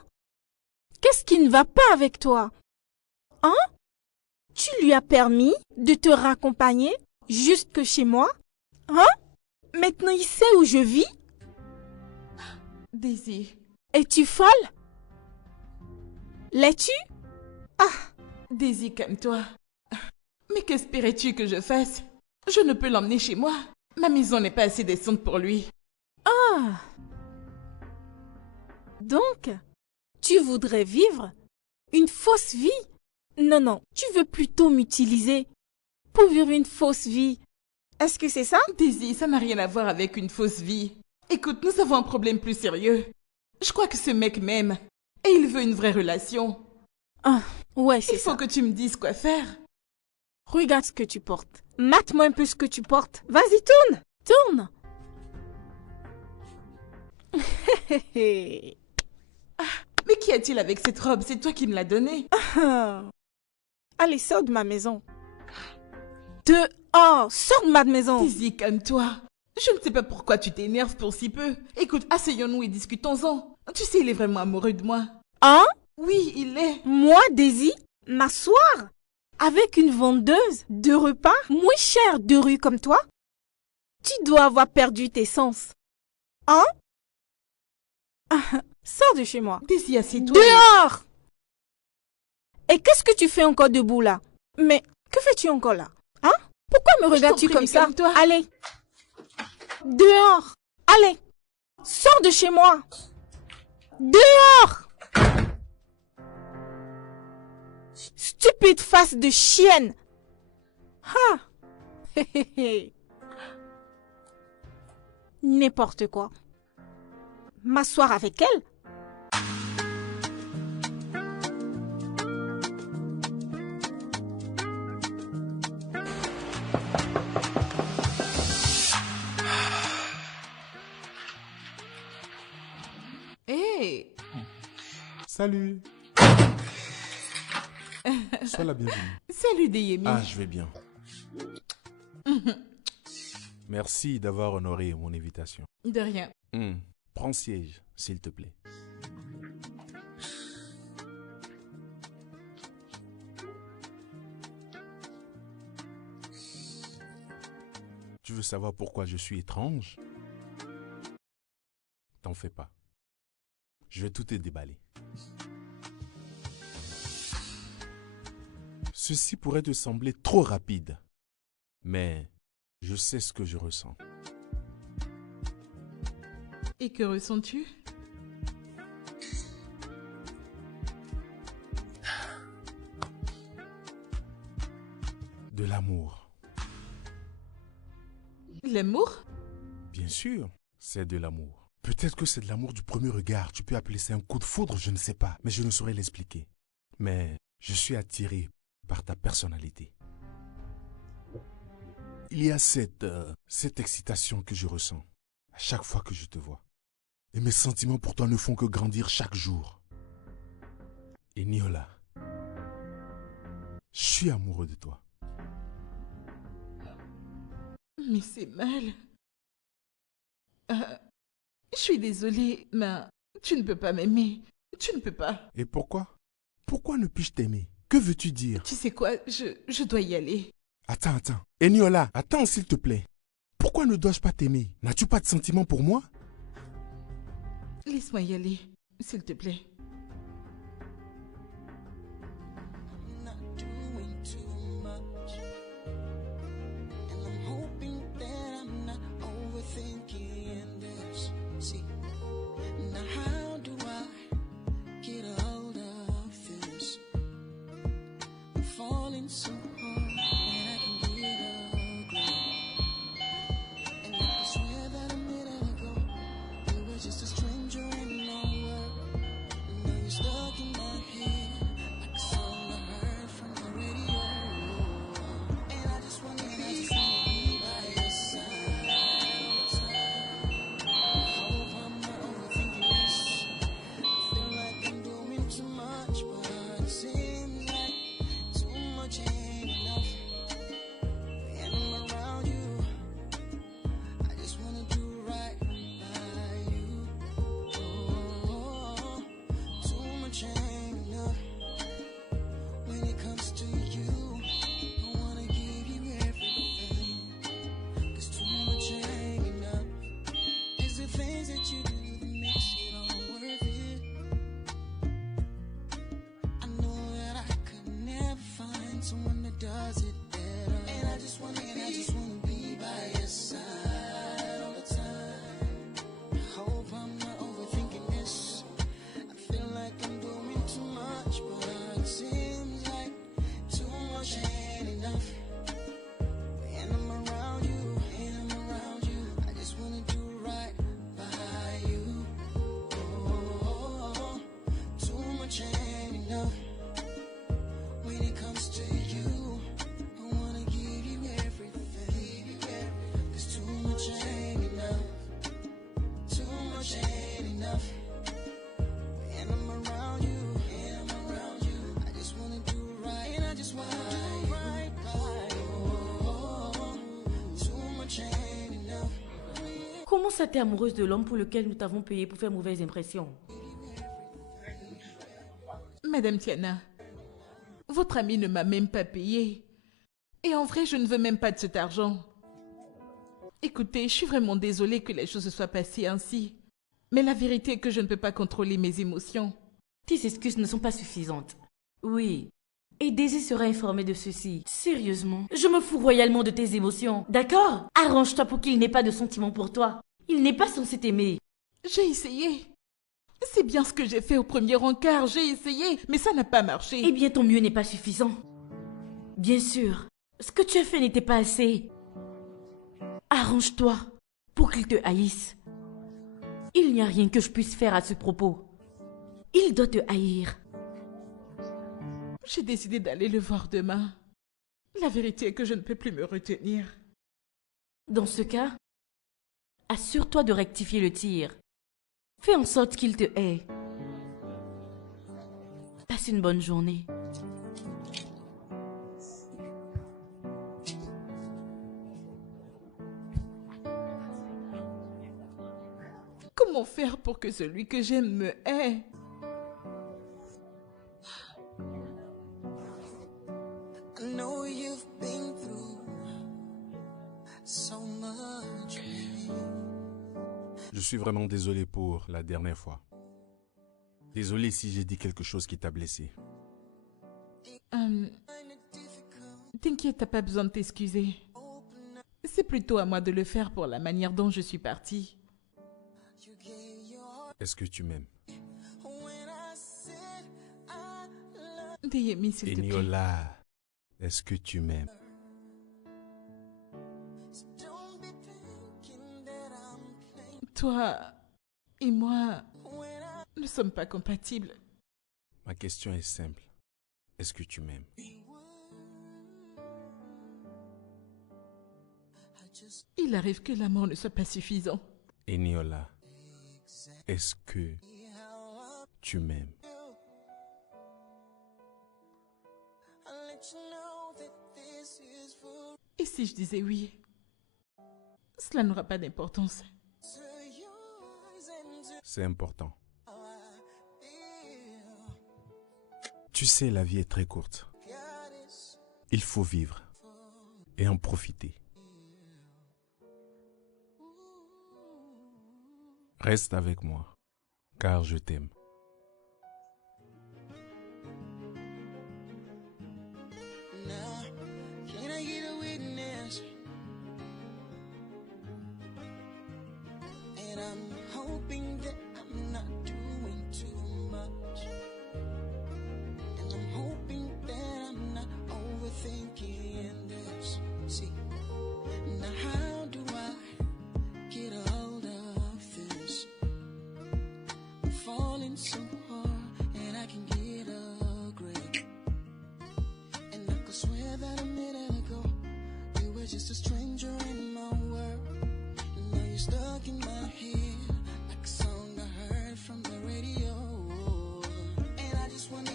Qu'est-ce qui ne va pas avec toi? Hein? Tu lui as permis de te raccompagner jusque chez moi? Hein? Maintenant il sait où je vis? Daisy. Es-tu folle? L'es-tu? Daisy, calme-toi. Mais qu'espérais-tu que je fasse? Je ne peux l'emmener chez moi. Ma maison n'est pas assez décente pour lui. Ah! Donc, tu voudrais vivre une fausse vie? Non, non, tu veux plutôt m'utiliser pour vivre une fausse vie. Est-ce que c'est ça? Daisy, ça n'a rien à voir avec une fausse vie. Écoute, nous avons un problème plus sérieux. Je crois que ce mec m'aime et il veut une vraie relation. Ah, ouais, c'est ça. Il faut que tu me dises quoi faire. Regarde ce que tu portes. Mate-moi un peu ce que tu portes. Vas-y, tourne! Tourne! Mais qu'y a-t-il avec cette robe? C'est toi qui me l'as donnée. Allez, sors de ma maison. Dehors! Sors de ma maison! Daisy, calme-toi. Je ne sais pas pourquoi tu t'énerves pour si peu. Écoute, asseyons-nous et discutons-en. Tu sais, il est vraiment amoureux de moi. Hein? Oui, il est. Moi, Daisy, m'asseoir avec une vendeuse de repas moins chère de rue comme toi? Tu dois avoir perdu tes sens. Hein? Sors de chez moi. Daisy, assieds-toi. Dehors! Et qu'est-ce que tu fais encore debout là? Mais que fais-tu encore là? Hein? Pourquoi me regardes-tu comme ça? Allez! Dehors! Allez! Sors de chez moi! Dehors! Stupide face de chienne! Ah! N'importe quoi. M'asseoir avec elle? Hey! Salut. Sois la bienvenue. Salut Deyemi. Ah, je vais bien. Merci d'avoir honoré mon invitation. De rien. Prends siège, s'il te plaît. Tu veux savoir pourquoi je suis étrange? T'en fais pas. Je vais tout te déballer. Ceci pourrait te sembler trop rapide, mais je sais ce que je ressens. Et que ressens-tu? De l'amour. L'amour? Bien sûr, c'est de l'amour. Peut-être que c'est de l'amour du premier regard. Tu peux appeler ça un coup de foudre, je ne sais pas. Mais je ne saurais l'expliquer. Mais je suis attiré par ta personnalité. Il y a cette excitation que je ressens à chaque fois que je te vois. Et mes sentiments pour toi ne font que grandir chaque jour. Et Niola, je suis amoureux de toi. Mais c'est mal. Je suis désolée, mais tu ne peux pas m'aimer. Tu ne peux pas. Et pourquoi? Pourquoi ne puis-je t'aimer? Que veux-tu dire? Tu sais quoi, je dois y aller. Attends. Eniola, attends s'il te plaît. Pourquoi ne dois-je pas t'aimer? N'as-tu pas de sentiments pour moi? Laisse-moi y aller, s'il te plaît. So hard that I can get ugly. And I swear that a minute ago you were just a stranger in my world. Now you're stuck in my head like a song I heard from the radio. And I just wanna be by your side all the time. I hope I'm not overthinking this. I feel like I'm doing too much, but it seems like too much. ça t'es amoureuse de l'homme pour lequel nous t'avons payé pour faire mauvaise impression? Madame Tiana, votre ami ne m'a même pas payé. Et en vrai, je ne veux même pas de cet argent. Écoutez, je suis vraiment désolée que les choses se soient passées ainsi. Mais la vérité est que je ne peux pas contrôler mes émotions. Tes excuses ne sont pas suffisantes. Oui. Et Daisy sera informée de ceci. Sérieusement, je me fous royalement de tes émotions. D'accord? Arrange-toi pour qu'il n'ait pas de sentiments pour toi. Il n'est pas censé t'aimer. J'ai essayé. C'est bien ce que j'ai fait au premier encart. J'ai essayé, mais ça n'a pas marché. Eh bien, ton mieux n'est pas suffisant. Bien sûr, ce que tu as fait n'était pas assez. Arrange-toi pour qu'il te haïsse. Il n'y a rien que je puisse faire à ce propos. Il doit te haïr. J'ai décidé d'aller le voir demain. La vérité est que je ne peux plus me retenir. Dans ce cas, assure-toi de rectifier le tir. Fais en sorte qu'il te hait. Passe une bonne journée. Comment faire pour que celui que j'aime me hait? I know you've been through so much pain. Je suis vraiment désolé pour la dernière fois. Désolé si j'ai dit quelque chose qui t'a blessé. T'inquiète, t'as pas besoin de t'excuser. C'est plutôt à moi de le faire pour la manière dont je suis partie. Est-ce que tu m'aimes? Deyemi, s'il te plaît. Eniola, est-ce que tu m'aimes? Toi et moi ne sommes pas compatibles. Ma question est simple. Est-ce que tu m'aimes? Il arrive que l'amour ne soit pas suffisant. Eniola, est-ce que tu m'aimes? Et si je disais oui? Cela n'aura pas d'importance. C'est important. Tu sais, la vie est très courte. Il faut vivre et en profiter. Reste avec moi, car je t'aime. Can I get a witness? And I'm hoping that I'm not doing too much. And I'm hoping that I'm not overthinking this. See, now how do I get a hold of this? I'm falling so hard and I can get a grip. And I could swear that a minute ago you were just a stranger in my world. And now you're stuck in my head like a song I heard from the radio. And I just wanna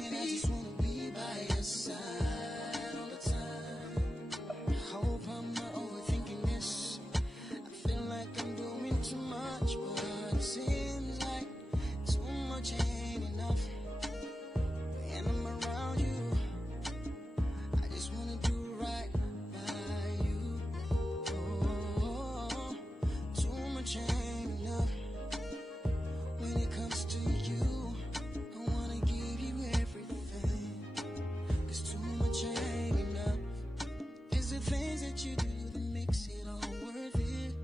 be by your side all the time. I hope I'm not overthinking this. I feel like I'm doing too much, but it seems like too much ain't enough. And I'm around you. I just wanna do right by you. Oh, too much ain't enough. When it comes to you, I wanna give you everything. 'Cause too much ain't enough. It's the things that you do that makes it all worth it.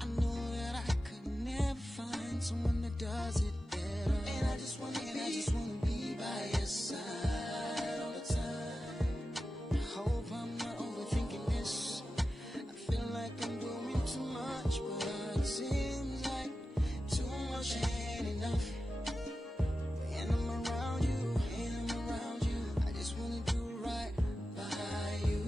I know that I could never find someone that does it better. And I just wanna be by your side all the time. I hope I'm not overthinking this. I feel like I'm doing too much, but it seems like too much ain't enough. And I'm around you, I just wanna do right by you.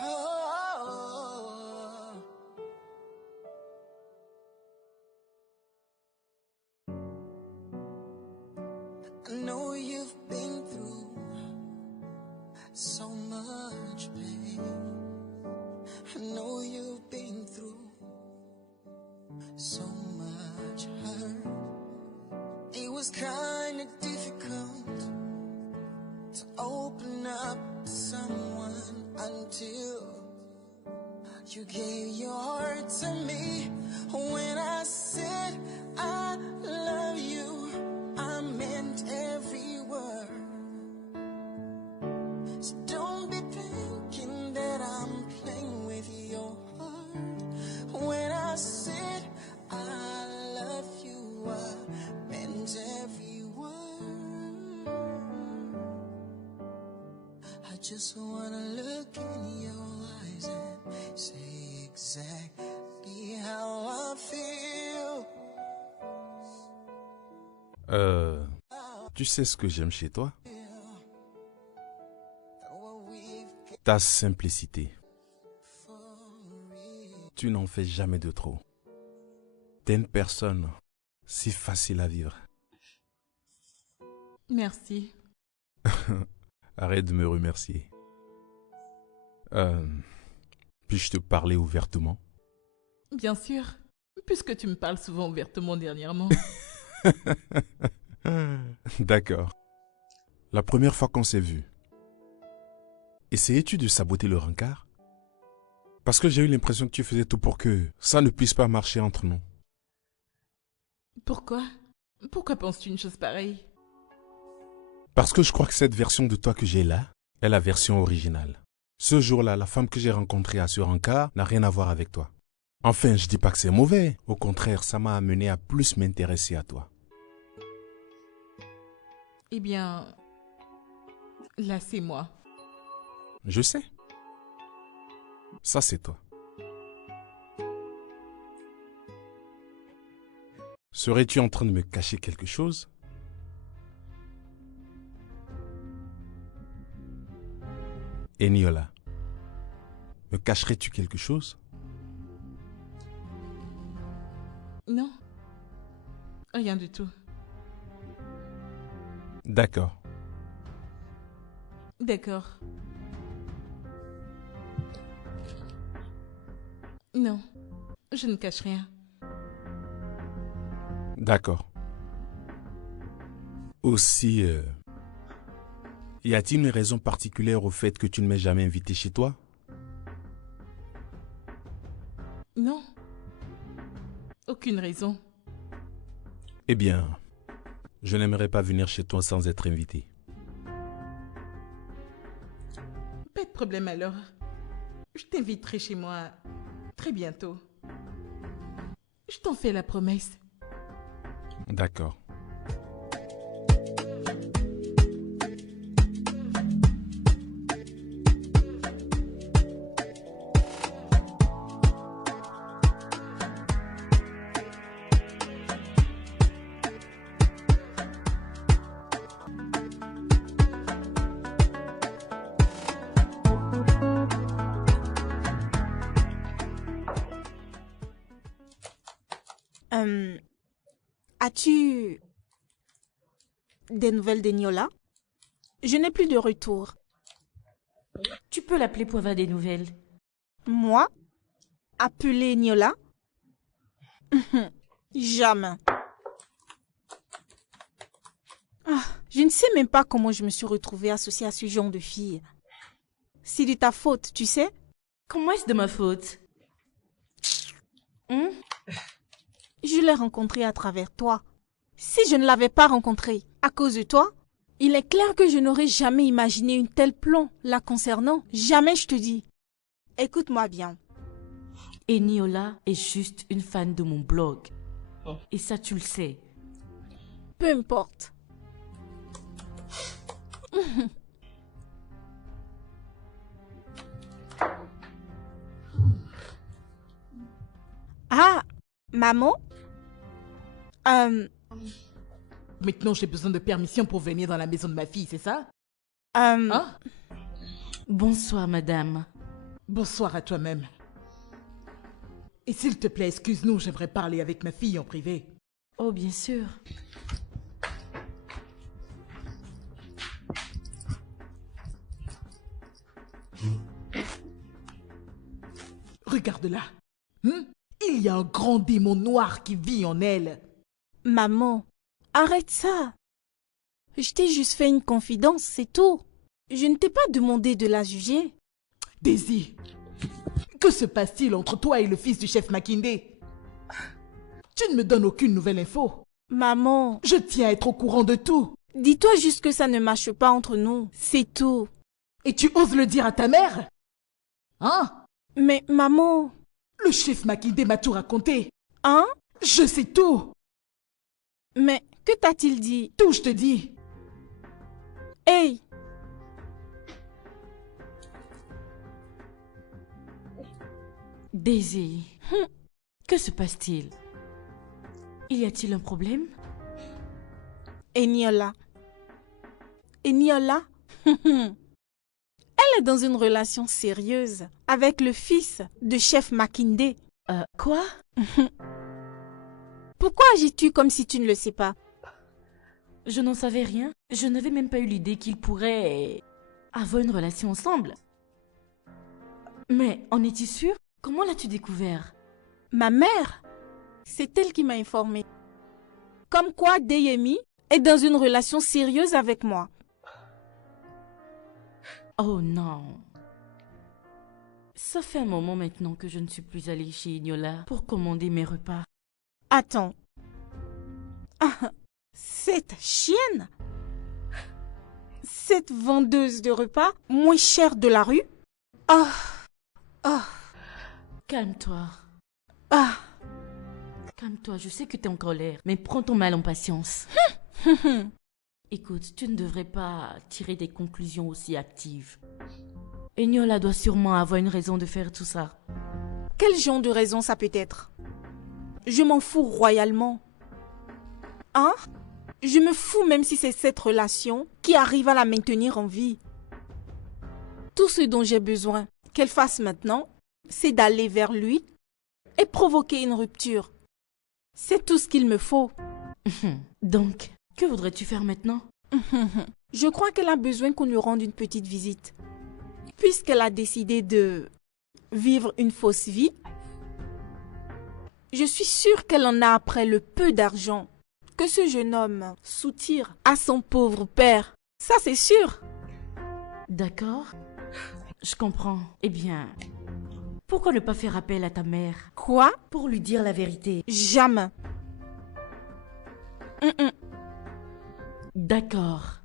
Oh. I know you've been through so much pain. I know you've been through so much hurt. It was kind of difficult to open up to someone until you gave your heart to me. When I said I love you, I meant every word. So don't be thinking that I'm playing with your heart. When I said I love you, I meant every word. I just wanna look in your eyes and say exactly how I feel. Tu sais ce que j'aime chez toi? Ta simplicité. Tu n'en fais jamais de trop. T'es une personne si facile à vivre. Merci. Arrête de me remercier. Puis-je te parler ouvertement? Bien sûr, puisque tu me parles souvent ouvertement dernièrement. D'accord. La première fois qu'on s'est vu, essayais-tu de saboter le rencard? Parce que j'ai eu l'impression que tu faisais tout pour que ça ne puisse pas marcher entre nous. Pourquoi? Pourquoi penses-tu une chose pareille? Parce que je crois que cette version de toi que j'ai là est la version originale. Ce jour-là, la femme que j'ai rencontrée à ce rencard n'a rien à voir avec toi. Enfin, je dis pas que c'est mauvais. Au contraire, ça m'a amené à plus m'intéresser à toi. Eh bien, là c'est moi. Je sais. Ça, c'est toi. Serais-tu en train de me cacher quelque chose? Eniola, me cacherais-tu quelque chose? Non, rien du tout. D'accord. D'accord. Non, je ne cache rien. D'accord. Aussi, y a-t-il une raison particulière au fait que tu ne m'aies jamais invité chez toi? Non. Aucune raison. Eh bien, je n'aimerais pas venir chez toi sans être invité. Pas de problème alors. Je t'inviterai chez moi très bientôt. Je t'en fais la promesse. D'accord. As-tu des nouvelles d'Eniola? Je n'ai plus de retour. Tu peux l'appeler pour avoir des nouvelles. Moi? Appeler Eniola? Jamais. Je ne sais même pas comment je me suis retrouvée associée à ce genre de fille. C'est de ta faute, tu sais? Comment est-ce de ma faute? Je l'ai rencontrée à travers toi. Si je ne l'avais pas rencontrée à cause de toi, il est clair que je n'aurais jamais imaginé une telle plomb la concernant. Jamais, je te dis. Écoute-moi bien. Eniola est juste une fan de mon blog. Et ça, tu le sais. Peu importe. Ah, maman? Maintenant, j'ai besoin de permission pour venir dans la maison de ma fille, c'est ça? Hein? Bonsoir, madame. Bonsoir à toi-même. Et s'il te plaît, excuse-nous, j'aimerais parler avec ma fille en privé. Oh, bien sûr. Regarde-la. Il y a un grand démon noir qui vit en elle. Maman, arrête ça. Je t'ai juste fait une confidence, c'est tout. Je ne t'ai pas demandé de la juger. Daisy, que se passe-t-il entre toi et le fils du chef Makinde? Tu ne me donnes aucune nouvelle info. Maman, Je tiens à être au courant de tout. dis-toi juste que ça ne marche pas entre nous, c'est tout. Et tu oses le dire à ta mère? Hein? Mais maman... Le chef Makinde m'a tout raconté. Hein? Je sais tout. Mais que t'a-t-il dit? Tout, je te dis. Hey! Daisy, que se passe-t-il? Y a-t-il un problème? Eniola. Eniola? Elle est dans une relation sérieuse avec le fils de chef Makinde. Quoi? Pourquoi agis-tu comme si tu ne le sais pas? Je n'en savais rien. Je n'avais même pas eu l'idée qu'ils pourraient avoir une relation ensemble. Mais en es-tu sûre? Comment l'as-tu découvert? Ma mère, c'est elle qui m'a informée. Comme quoi Deyemi est dans une relation sérieuse avec moi. Oh non. Ça fait un moment maintenant que je ne suis plus allée chez Ignola pour commander mes repas. Attends. Ah, cette chienne? Cette vendeuse de repas moins chère de la rue? Ah. Ah. Calme-toi. Ah. Calme-toi, je sais que tu es en colère, mais prends ton mal en patience. Écoute, tu ne devrais pas tirer des conclusions aussi hâtives. Eniola doit sûrement avoir une raison de faire tout ça. Quel genre de raison ça peut être? Je m'en fous royalement. Hein? Je me fous même si c'est cette relation qui arrive à la maintenir en vie. Tout ce dont j'ai besoin qu'elle fasse maintenant, c'est d'aller vers lui et provoquer une rupture. C'est tout ce qu'il me faut. Donc, que voudrais-tu faire maintenant? Je crois qu'elle a besoin qu'on lui rende une petite visite. Puisqu'elle a décidé de vivre une fausse vie, je suis sûre qu'elle en a après le peu d'argent que ce jeune homme soutire à son pauvre père. Ça, c'est sûr. D'accord. Je comprends. Eh bien, pourquoi ne pas faire appel à ta mère? Quoi? Pour lui dire la vérité. Jamais. D'accord.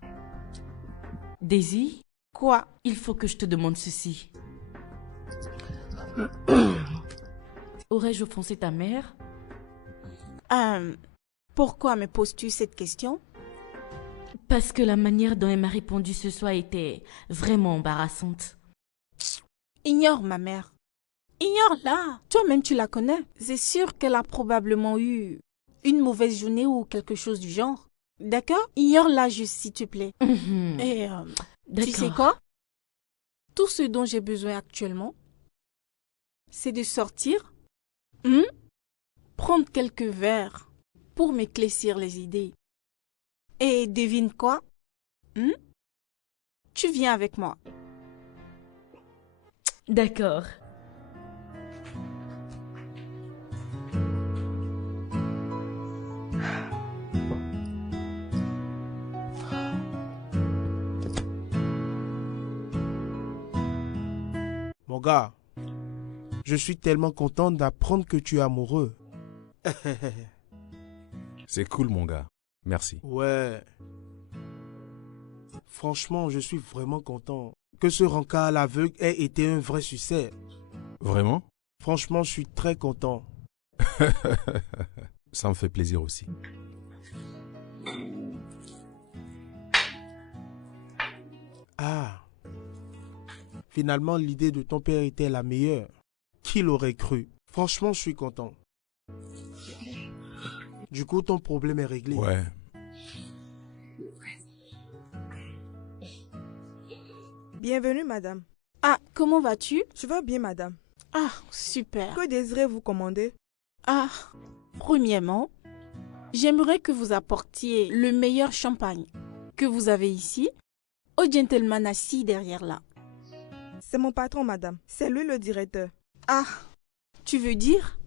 Daisy? Quoi? Il faut que je te demande ceci. Aurais-je offensé ta mère? Pourquoi me poses-tu cette question? Parce que la manière dont elle m'a répondu ce soir était vraiment embarrassante. Ignore ma mère. Ignore-la. Toi-même, tu la connais. C'est sûr qu'elle a probablement eu une mauvaise journée ou quelque chose du genre. D'accord? Ignore-la juste, s'il te plaît. Et tu sais quoi? Tout ce dont j'ai besoin actuellement, c'est de sortir, prendre quelques verres pour m'éclaircir les idées. Et devine quoi? Tu viens avec moi. D'accord. Mon gars, je suis tellement content d'apprendre que tu es amoureux. C'est cool, mon gars. Merci. Ouais. Franchement, je suis vraiment content que ce rencard à l'aveugle ait été un vrai succès. Vraiment? Franchement, je suis très content. Ça me fait plaisir aussi. Ah. Finalement, l'idée de ton père était la meilleure. Qui l'aurait cru? Franchement, je suis content. Du coup, ton problème est réglé. Ouais. Bienvenue, madame. Ah, comment vas-tu? Je vais bien, madame. Ah, super. Que désirez-vous commander? Ah, premièrement, j'aimerais que vous apportiez le meilleur champagne que vous avez ici au gentleman assis derrière là. C'est mon patron, madame. C'est lui le directeur. Ah, tu veux dire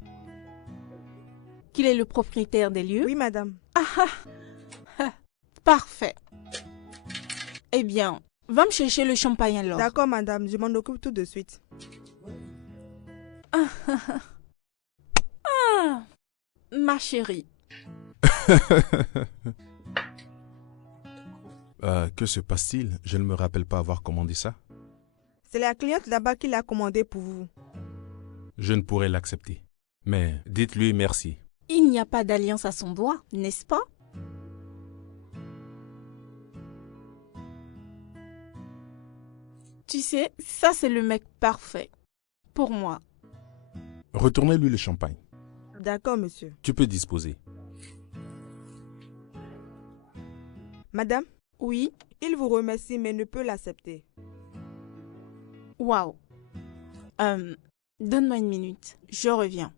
qu'il est le propriétaire des lieux? Oui, madame. Ah, parfait. Eh bien, va me chercher le champagne alors. D'accord, madame. Je m'en occupe tout de suite. Ah, ma chérie. Que se passe-t-il? Je ne me rappelle pas avoir commandé ça. C'est la cliente là-bas qui l'a commandé pour vous. Je ne pourrais l'accepter. Mais dites-lui merci. Il n'y a pas d'alliance à son doigt, n'est-ce pas? Tu sais, ça c'est le mec parfait. Pour moi. Retournez-lui le champagne. D'accord, monsieur. Tu peux disposer. Madame? Oui? Il vous remercie mais ne peut l'accepter. Waouh. Donne-moi une minute. Je reviens.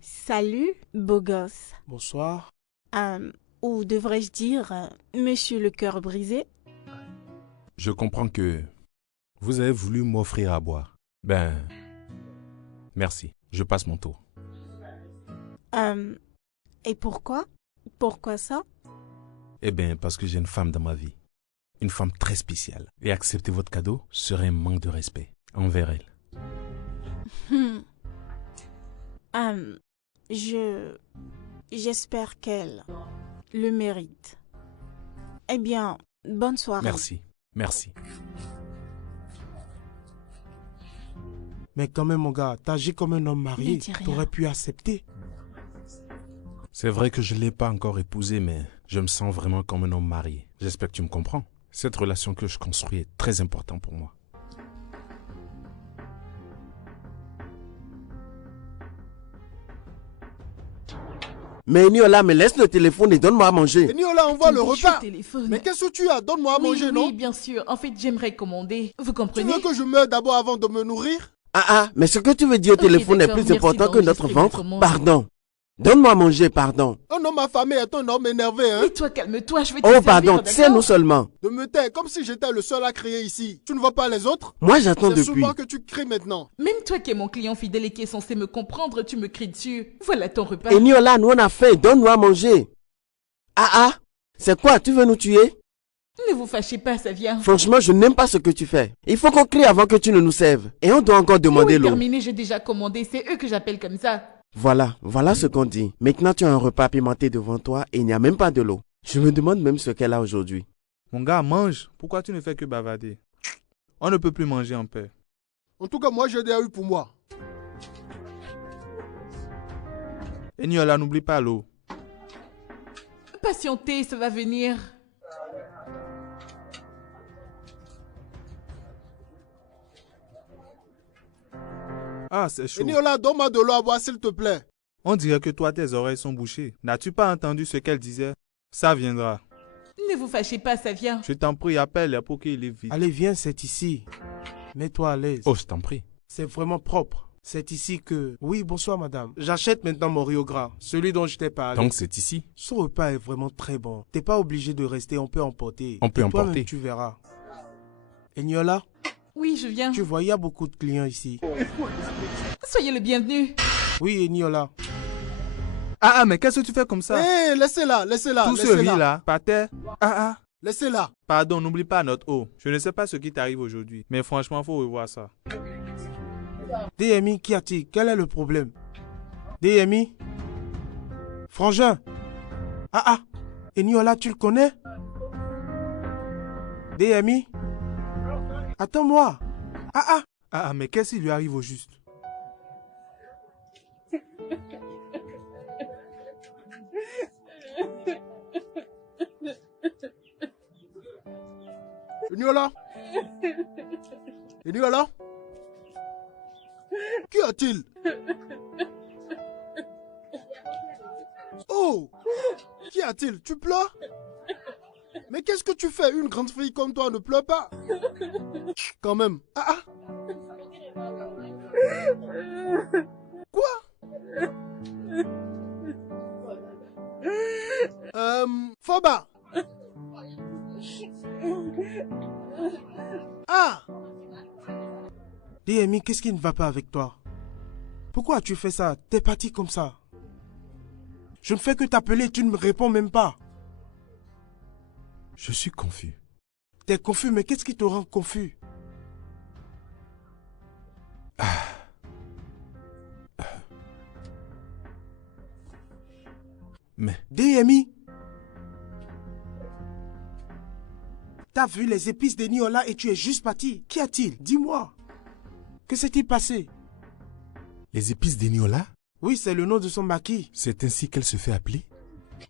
Salut, beau gosse. Bonsoir. Ou devrais-je dire, monsieur le cœur brisé? Je comprends que vous avez voulu m'offrir à boire. Ben, merci. Je passe mon tour. Et pourquoi? Pourquoi ça? Eh bien, parce que j'ai une femme dans ma vie. Une femme très spéciale. Et accepter votre cadeau serait un manque de respect envers elle. J'espère qu'elle le mérite. Eh bien, bonne soirée. Merci, merci. Mais quand même, mon gars, t'agis comme un homme marié. Ne dis rien. T'aurais pu accepter. C'est vrai que je ne l'ai pas encore épousée, mais je me sens vraiment comme un homme marié. J'espère que tu me comprends. Cette relation que je construis est très importante pour moi. Mais Eniola, me laisse le téléphone et donne-moi à manger. Eniola, envoie le repas. Téléphone. Mais qu'est-ce que tu as? Donne-moi à manger, non? Oui, bien sûr. En fait, j'aimerais commander. Vous Tu comprenez? veux que je meure d'abord avant de me nourrir? Mais ce que tu veux dire au téléphone est d'accord, plus merci important que notre d'enregistrer ventre. votre monde. Pardon. Donne-moi à manger, pardon. Un homme affamé est un homme énervé, hein? Mais toi, calme-toi, je vais te Oh, servir, pardon, d'accord? c'est nous seulement. De me taire, comme si j'étais le seul à crier ici. Tu ne vois pas les autres? Moi, j'attends C'est depuis. souvent que tu cries maintenant. Même toi qui es mon client fidèle et qui est censé me comprendre, tu me cries dessus. Voilà ton repas. Eniola, nous on a faim, donne-nous à manger. C'est quoi, tu veux nous tuer? Ne vous fâchez pas, ça vient. Franchement, je n'aime pas ce que tu fais. Il faut qu'on crie avant que tu ne nous serves. Et on doit encore demander Oui, l'eau. terminé, j'ai déjà commandé. C'est eux que j'appelle comme ça. Voilà ce qu'on dit. Maintenant, tu as un repas pimenté devant toi et il n'y a même pas de l'eau. Je me demande même ce qu'elle a aujourd'hui. Mon gars, mange. Pourquoi tu ne fais que bavarder? On ne peut plus manger en paix. En tout cas, moi, j'ai déjà eu pour moi. Eniola, n'oublie pas l'eau. Patientez, ça va venir. Ah, c'est chaud. Eniola, donne-moi de l'eau à boire, s'il te plaît. On dirait que toi, tes oreilles sont bouchées. N'as-tu pas entendu ce qu'elle disait? Ça viendra. Ne vous fâchez pas, ça vient. Je t'en prie, appelle pour qu'il est vite. Allez, viens, c'est ici. Mets-toi à l'aise. Oh, je t'en prie. C'est vraiment propre. C'est ici que... Oui, bonsoir, madame. J'achète maintenant mon riz au gras, celui dont je t'ai parlé. Donc c'est ici? Ce repas est vraiment très bon. T'es pas obligé de rester, on peut emporter. On peut Et emporter. toi-même, tu verras. Eniola, Oui, je viens. tu vois, il y a beaucoup de clients ici. Soyez le bienvenu. Oui, Eniola. Mais qu'est-ce que tu fais comme ça? Hé, laissez-la. Tout ce riz-là, par terre. Laissez-la. Pardon, n'oublie pas notre eau. Je ne sais pas ce qui t'arrive aujourd'hui, mais franchement, faut revoir ça. DMI, qu'y a-t-il? Quel est le problème? DMI? Frangin? Eniola, tu le connais? DMI? Attends-moi. Mais qu'est-ce qui lui arrive au juste? Eniola? Eniola? Qu'y a-t-il? Oh! Qu'y a-t-il? Tu pleures? Mais qu'est-ce que tu fais? Une grande fille comme toi ne pleure pas. Quand même. Ah ah. Quoi? Foba. Ah. Dis, Amy, qu'est-ce qui ne va pas avec toi? Pourquoi as-tu fait ça? T'es parti comme ça. Je ne fais que t'appeler, tu ne me réponds même pas. Je suis confus. T'es confus, mais qu'est-ce qui te rend confus? Mais... Dis, Amy. T'as vu les épices de Niola et tu es juste parti. Qu'y a-t-il? Dis-moi. Que s'est-il passé? Les épices d'Eniola? Oui, c'est le nom de son maquis. C'est ainsi qu'elle se fait appeler?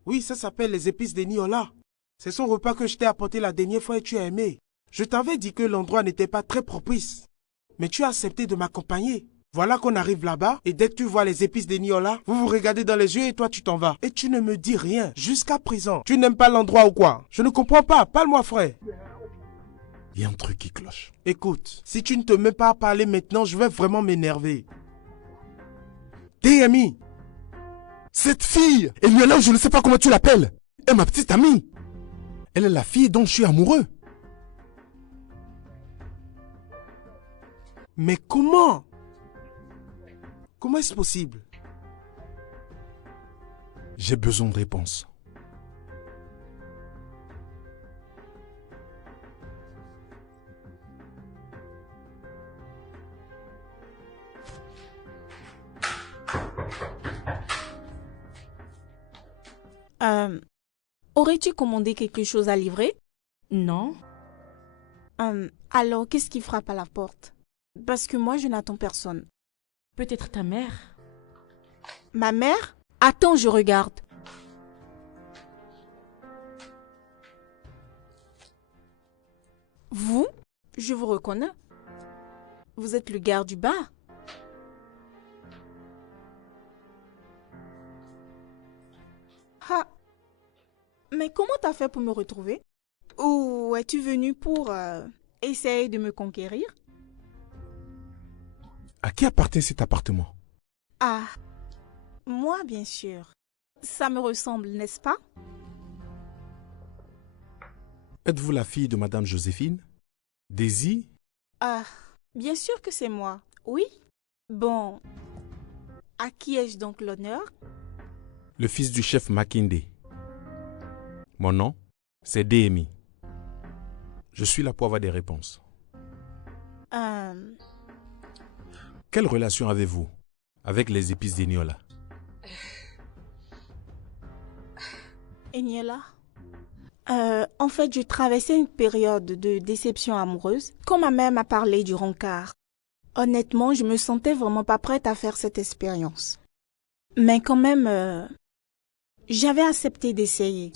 Oui, ça s'appelle les épices d'Eniola. C'est son repas que je t'ai apporté la dernière fois et tu as aimé. Je t'avais dit que l'endroit n'était pas très propice. Mais tu as accepté de m'accompagner. Voilà qu'on arrive là-bas et dès que tu vois les épices d'Eniola, vous vous regardez dans les yeux et toi tu t'en vas. Et tu ne me dis rien jusqu'à présent. Tu n'aimes pas l'endroit ou quoi? Je ne comprends pas. Parle-moi, frère. Il y a un truc qui cloche. Écoute, si tu ne te mets pas à parler maintenant, je vais vraiment m'énerver. Dis, Amy. Cette fille, Eniola, je ne sais pas comment tu l'appelles, est ma petite amie. Elle est la fille dont je suis amoureux. Mais comment? Comment est-ce possible? J'ai besoin de réponses. Aurais-tu commandé quelque chose à livrer? Non. Alors, qu'est-ce qui frappe à la porte? Parce que moi, je n'attends personne. Peut-être ta mère. Ma mère? Attends, je regarde. Vous? Je vous reconnais. Vous êtes le gars du bar. Ah. Mais comment t'as fait pour me retrouver? Ou es-tu venu pour essayer de me conquérir? À qui appartient cet appartement? Ah, moi bien sûr. Ça me ressemble, n'est-ce pas? Êtes-vous la fille de Madame Joséphine? Daisy? Ah, bien sûr que c'est moi, oui. Bon, à qui ai-je donc l'honneur? Le fils du chef Makinde. Mon nom, c'est Déhémie. Je suis là pour avoir des réponses. Quelle relation avez-vous avec les épices d'Eniola? Eniola? En fait, je traversais une période de déception amoureuse quand ma mère m'a parlé du rencard. Honnêtement, je me sentais vraiment pas prête à faire cette expérience. Mais quand même, j'avais accepté d'essayer.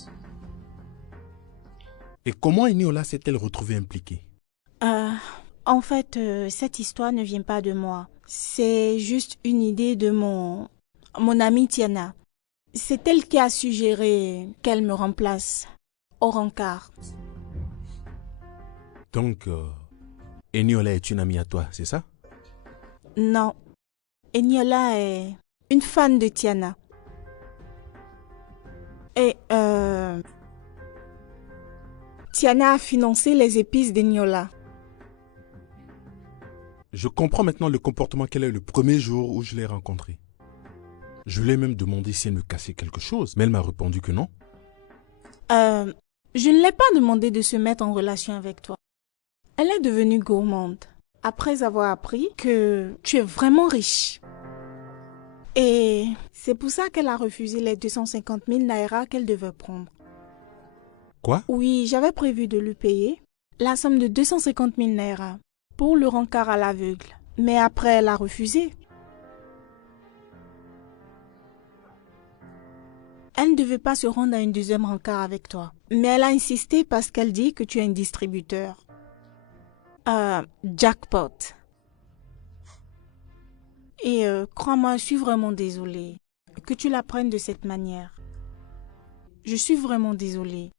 Et comment Eniola s'est-elle retrouvée impliquée? En fait, cette histoire ne vient pas de moi. C'est juste une idée de mon amie Tiana. C'est elle qui a suggéré qu'elle me remplace au rencard. Donc, Eniola est une amie à toi, c'est ça? Non. Eniola est une fan de Tiana. Et Tiana a financé les épices d'Eniola. Je comprends maintenant le comportement qu'elle a eu le premier jour où je l'ai rencontrée. Je lui ai même demandé si elle me cassait quelque chose, mais elle m'a répondu que non. Je ne l'ai pas demandé de se mettre en relation avec toi. Elle est devenue gourmande après avoir appris que tu es vraiment riche. Et c'est pour ça qu'elle a refusé les 250 000 naira qu'elle devait prendre. Quoi? Oui, j'avais prévu de lui payer la somme de 250 000 naira pour le rencard à l'aveugle. Mais après, elle a refusé. Elle ne devait pas se rendre à une deuxième rencard avec toi. Mais elle a insisté parce qu'elle dit que tu es un distributeur. Jackpot. Et crois-moi, je suis vraiment désolée que tu la prennes de cette manière. Je suis vraiment désolée.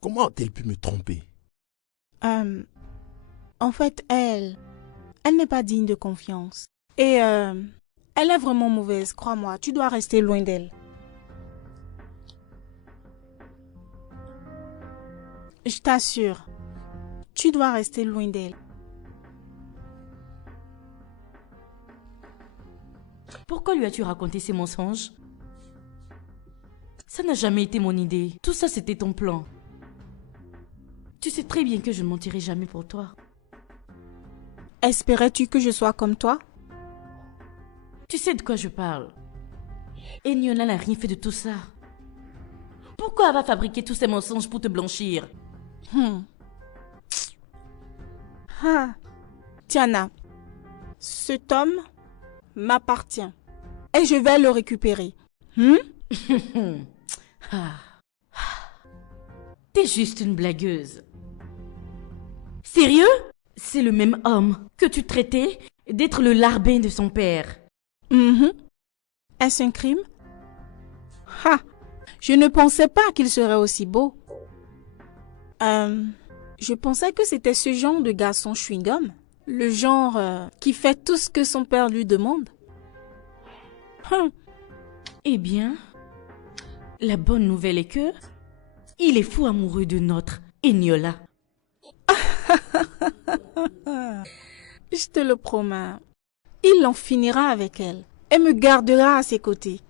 Comment a-t-elle pu me tromper? En fait, elle n'est pas digne de confiance. Et elle est vraiment mauvaise, crois-moi. Tu dois rester loin d'elle. Je t'assure, tu dois rester loin d'elle. Pourquoi lui as-tu raconté ces mensonges? Ça n'a jamais été mon idée. Tout ça, c'était ton plan. Tu sais très bien que je ne mentirai jamais pour toi. Espérais-tu que je sois comme toi? Tu sais de quoi je parle. Eniola n'a rien fait de tout ça. Pourquoi elle va fabriquer tous ces mensonges pour te blanchir? Tiana, cet homme m'appartient et je vais le récupérer. T'es juste une blagueuse. Sérieux? C'est le même homme que tu traitais d'être le larbin de son père. Est-ce un crime? Je ne pensais pas qu'il serait aussi beau. Je pensais que c'était ce genre de garçon chewing-gum. Le genre qui fait tout ce que son père lui demande. Eh bien, la bonne nouvelle est que il est fou amoureux de notre Eniola. Je te le promets. Il en finira avec elle et me gardera à ses côtés.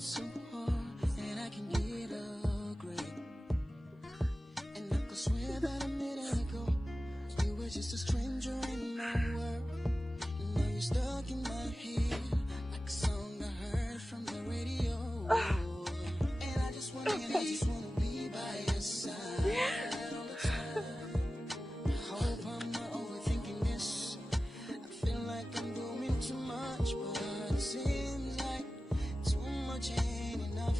So hard, and I can get a grade. And I could swear that a minute ago you were just a stranger in my world. Now you're stuck in my head like a song I heard from the radio. And I just wanna be by your side all the time. I hope I'm not overthinking this. I feel like I'm doing too much, but it seems like too much ain't enough.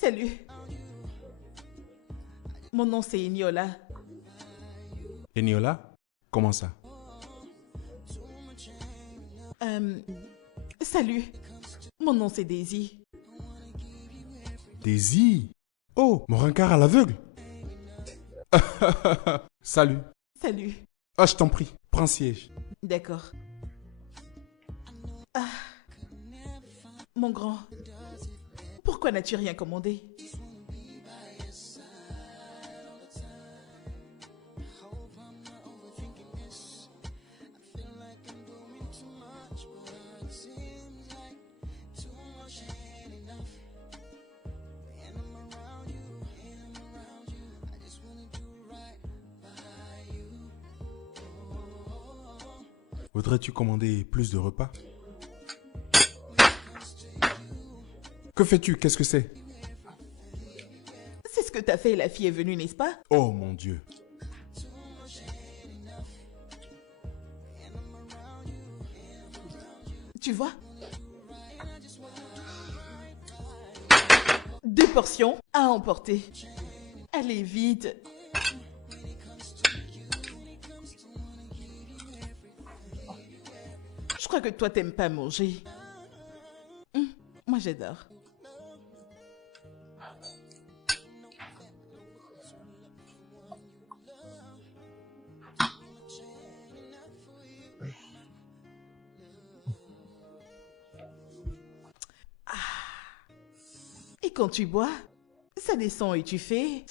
Salut. Mon nom c'est Eniola. Eniola? Comment ça? Salut. Mon nom c'est Daisy. Daisy? Oh, mon rencard à l'aveugle. Salut. Salut. Ah, je t'en prie, prends siège. D'accord. Mon grand, pourquoi n'as-tu rien commandé? Voudrais-tu commander plus de repas? Que fais-tu? Qu'est-ce que c'est? C'est ce que t'as fait et la fille est venue, n'est-ce pas? Oh mon Dieu. Tu vois? 2 portions à emporter. Allez, vite. Je crois que toi, t'aimes pas manger. Moi, j'adore. Et quand tu bois, ça descend et tu fais...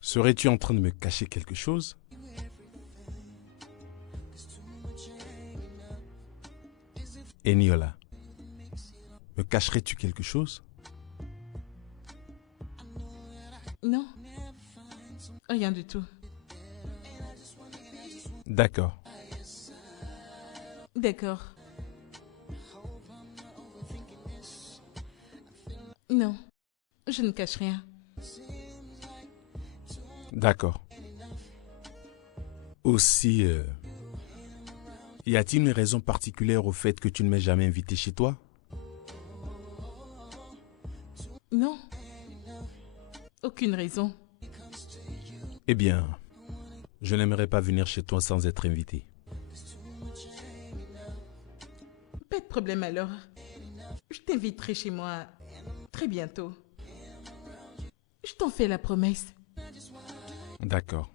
Serais-tu en train de me cacher quelque chose? Eniola, me cacherais-tu quelque chose? Non, rien du tout. D'accord. D'accord. Non, je ne cache rien. D'accord. Aussi, y a-t-il une raison particulière au fait que tu ne m'aies jamais invité chez toi? Non. Aucune raison. Eh bien, je n'aimerais pas venir chez toi sans être invité. Pas de problème alors. Je t'inviterai chez moi très bientôt. Je t'en fais la promesse. D'accord.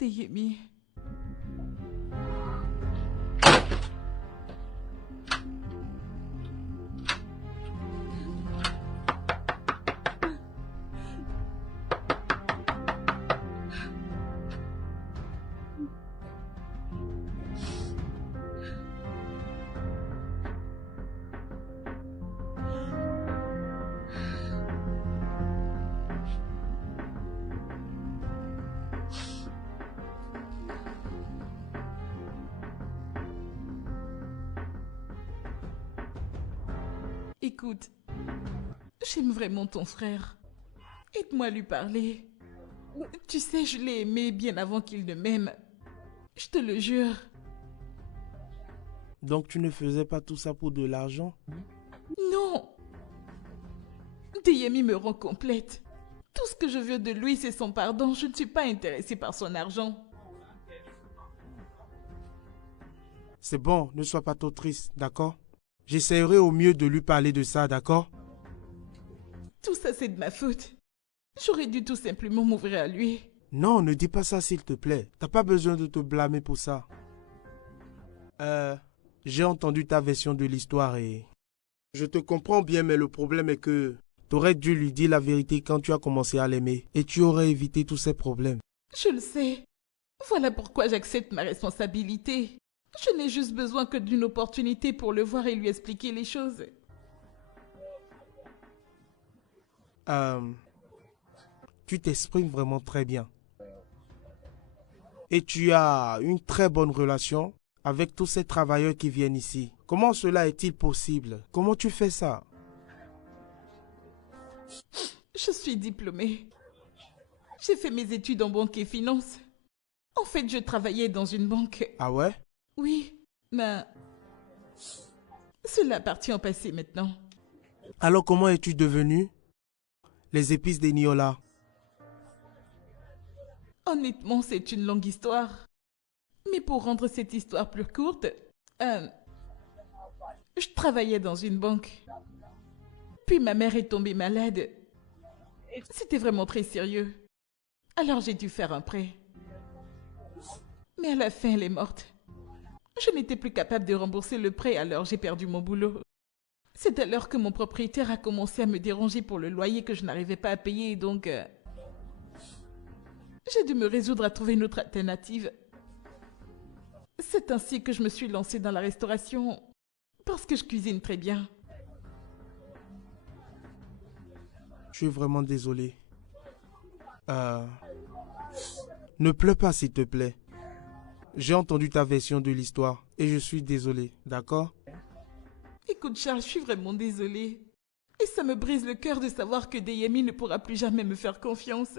Deyemi. Écoute, j'aime vraiment ton frère. Aide-moi à lui parler. Tu sais, je l'ai aimé bien avant qu'il ne m'aime. Je te le jure. Donc tu ne faisais pas tout ça pour de l'argent? Non. Deyemi me rend complète. Tout ce que je veux de lui, c'est son pardon. Je ne suis pas intéressée par son argent. C'est bon, ne sois pas trop triste, d'accord? J'essaierai au mieux de lui parler de ça, d'accord? Tout ça, c'est de ma faute. J'aurais dû tout simplement m'ouvrir à lui. Non, ne dis pas ça s'il te plaît. T'as pas besoin de te blâmer pour ça. J'ai entendu ta version de l'histoire et... Je te comprends bien, mais le problème est que... T'aurais dû lui dire la vérité quand tu as commencé à l'aimer. Et tu aurais évité tous ces problèmes. Je le sais. Voilà pourquoi j'accepte ma responsabilité. Je n'ai juste besoin que d'une opportunité pour le voir et lui expliquer les choses. Tu t'exprimes vraiment très bien. Et tu as une très bonne relation avec tous ces travailleurs qui viennent ici. Comment cela est-il possible? Comment tu fais ça? Je suis diplômée. J'ai fait mes études en banque et finance. En fait, je travaillais dans une banque. Ah ouais? Oui, mais... Cela appartient au passé maintenant. Alors comment es-tu devenu les épices des Niola? Honnêtement, c'est une longue histoire. Mais pour rendre cette histoire plus courte, je travaillais dans une banque. Puis ma mère est tombée malade. C'était vraiment très sérieux. Alors j'ai dû faire un prêt. Mais à la fin, elle est morte. Je n'étais plus capable de rembourser le prêt, alors j'ai perdu mon boulot. C'est alors que mon propriétaire a commencé à me déranger pour le loyer que je n'arrivais pas à payer, donc... j'ai dû me résoudre à trouver une autre alternative. C'est ainsi que je me suis lancée dans la restauration, parce que je cuisine très bien. Je suis vraiment désolé. Ne pleure pas, s'il te plaît. J'ai entendu ta version de l'histoire et je suis désolé, d'accord? Écoute Charles, je suis vraiment désolée. Et ça me brise le cœur de savoir que Deyemi ne pourra plus jamais me faire confiance.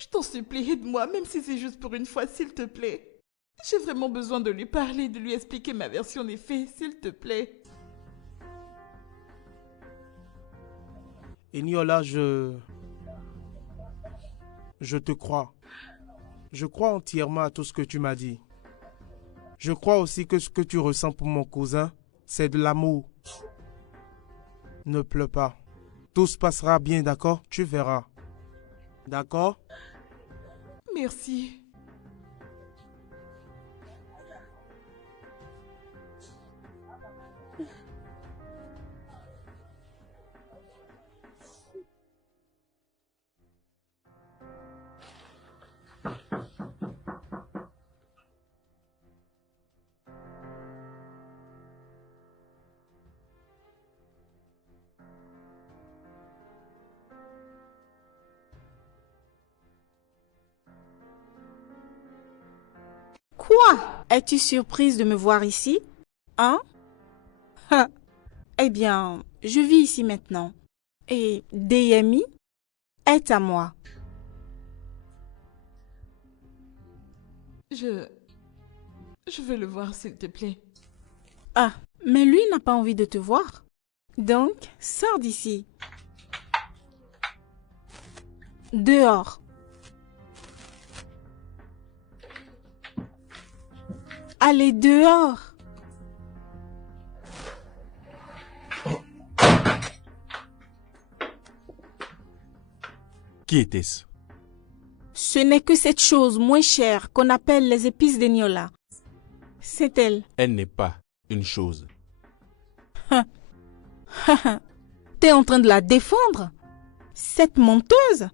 Je t'en supplie, aide-moi, même si c'est juste pour une fois, s'il te plaît. J'ai vraiment besoin de lui parler, de lui expliquer ma version des faits, s'il te plaît. Eniola, je te crois. Je crois entièrement à tout ce que tu m'as dit. Je crois aussi que ce que tu ressens pour mon cousin, c'est de l'amour. Ne pleure pas. Tout se passera bien, d'accord? Tu verras. D'accord? Merci. Quoi? Es-tu surprise de me voir ici? Hein? Ha. Eh bien, je vis ici maintenant. Et Deyemi est à moi. Je veux le voir, s'il te plaît. Ah, mais lui n'a pas envie de te voir. Donc, sors d'ici. Dehors. Allez dehors. Qui était-ce? Ce n'est que cette chose moins chère qu'on appelle les épices d'Eniola. C'est elle. Elle n'est pas une chose. T'es en train de la défendre? Cette menteuse?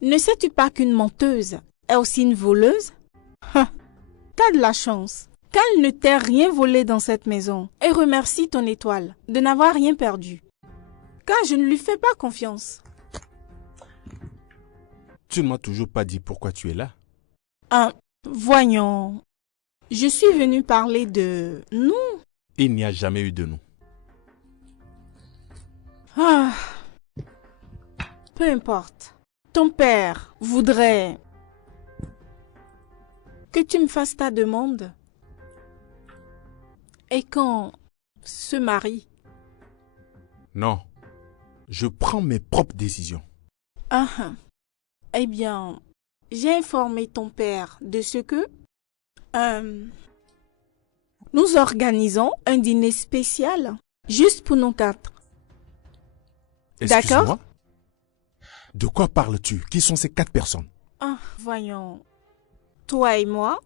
Ne sais-tu pas qu'une menteuse est aussi une voleuse? T'as de la chance qu'elle ne t'ait rien volé dans cette maison et remercie ton étoile de n'avoir rien perdu. Car je ne lui fais pas confiance. Tu ne m'as toujours pas dit pourquoi tu es là. Voyons. Je suis venue parler de nous. Il n'y a jamais eu de nous. Ah. Peu importe. Ton père voudrait que tu me fasses ta demande. Et quand se marie. Non. Je prends mes propres décisions. Eh bien, j'ai informé ton père de ce que nous organisons un dîner spécial juste pour nous quatre. Excuse-moi? D'accord? De quoi parles-tu? Qui sont ces 4 personnes? Voyons. Toi et moi,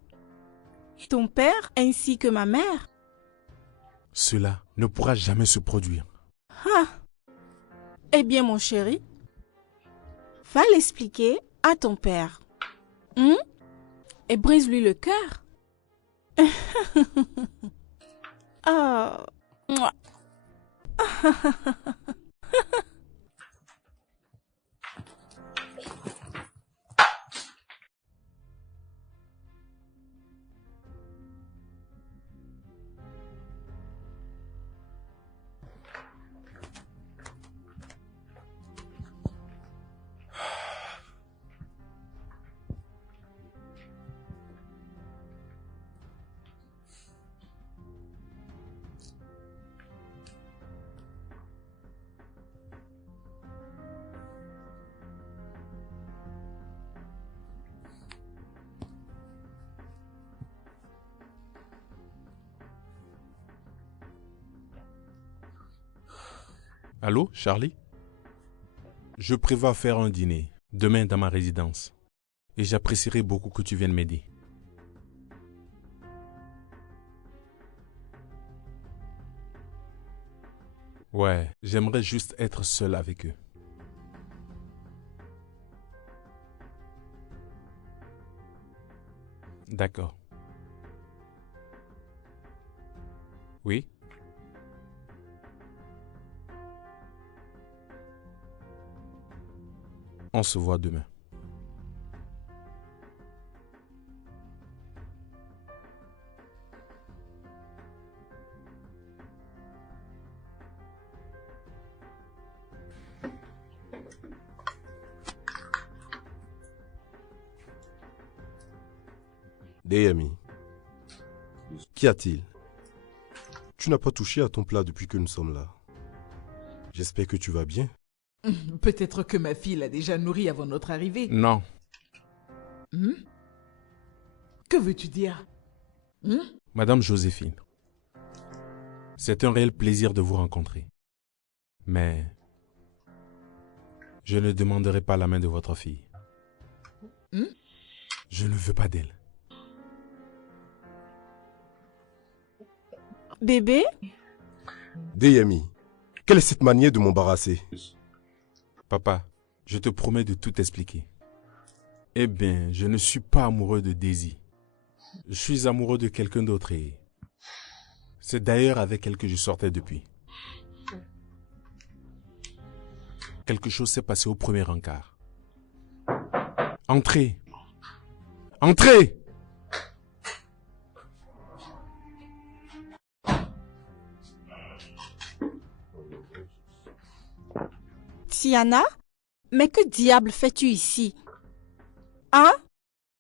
ton père ainsi que ma mère. Cela ne pourra jamais se produire. Eh bien, mon chéri, va l'expliquer à ton père. Et brise-lui le cœur. Mouah. Allô, Charlie? Je prévois faire un dîner demain dans ma résidence. Et j'apprécierais beaucoup que tu viennes m'aider. Ouais, j'aimerais juste être seul avec eux. D'accord. Oui? On se voit demain. Deyemi, qu'y a-t-il? Tu n'as pas touché à ton plat depuis que nous sommes là. J'espère que tu vas bien. Peut-être que ma fille l'a déjà nourri avant notre arrivée. Non. Que veux-tu dire? Madame Joséphine, c'est un réel plaisir de vous rencontrer. Mais je ne demanderai pas la main de votre fille. Je ne veux pas d'elle. Bébé? DMI, quelle est cette manière de m'embarrasser? Papa, je te promets de tout expliquer. Eh bien, je ne suis pas amoureux de Daisy. Je suis amoureux de quelqu'un d'autre et c'est d'ailleurs avec elle que je sortais depuis. Quelque chose s'est passé au premier encart. Entrez! Entrez! Tiana? Mais que diable fais-tu ici? Hein?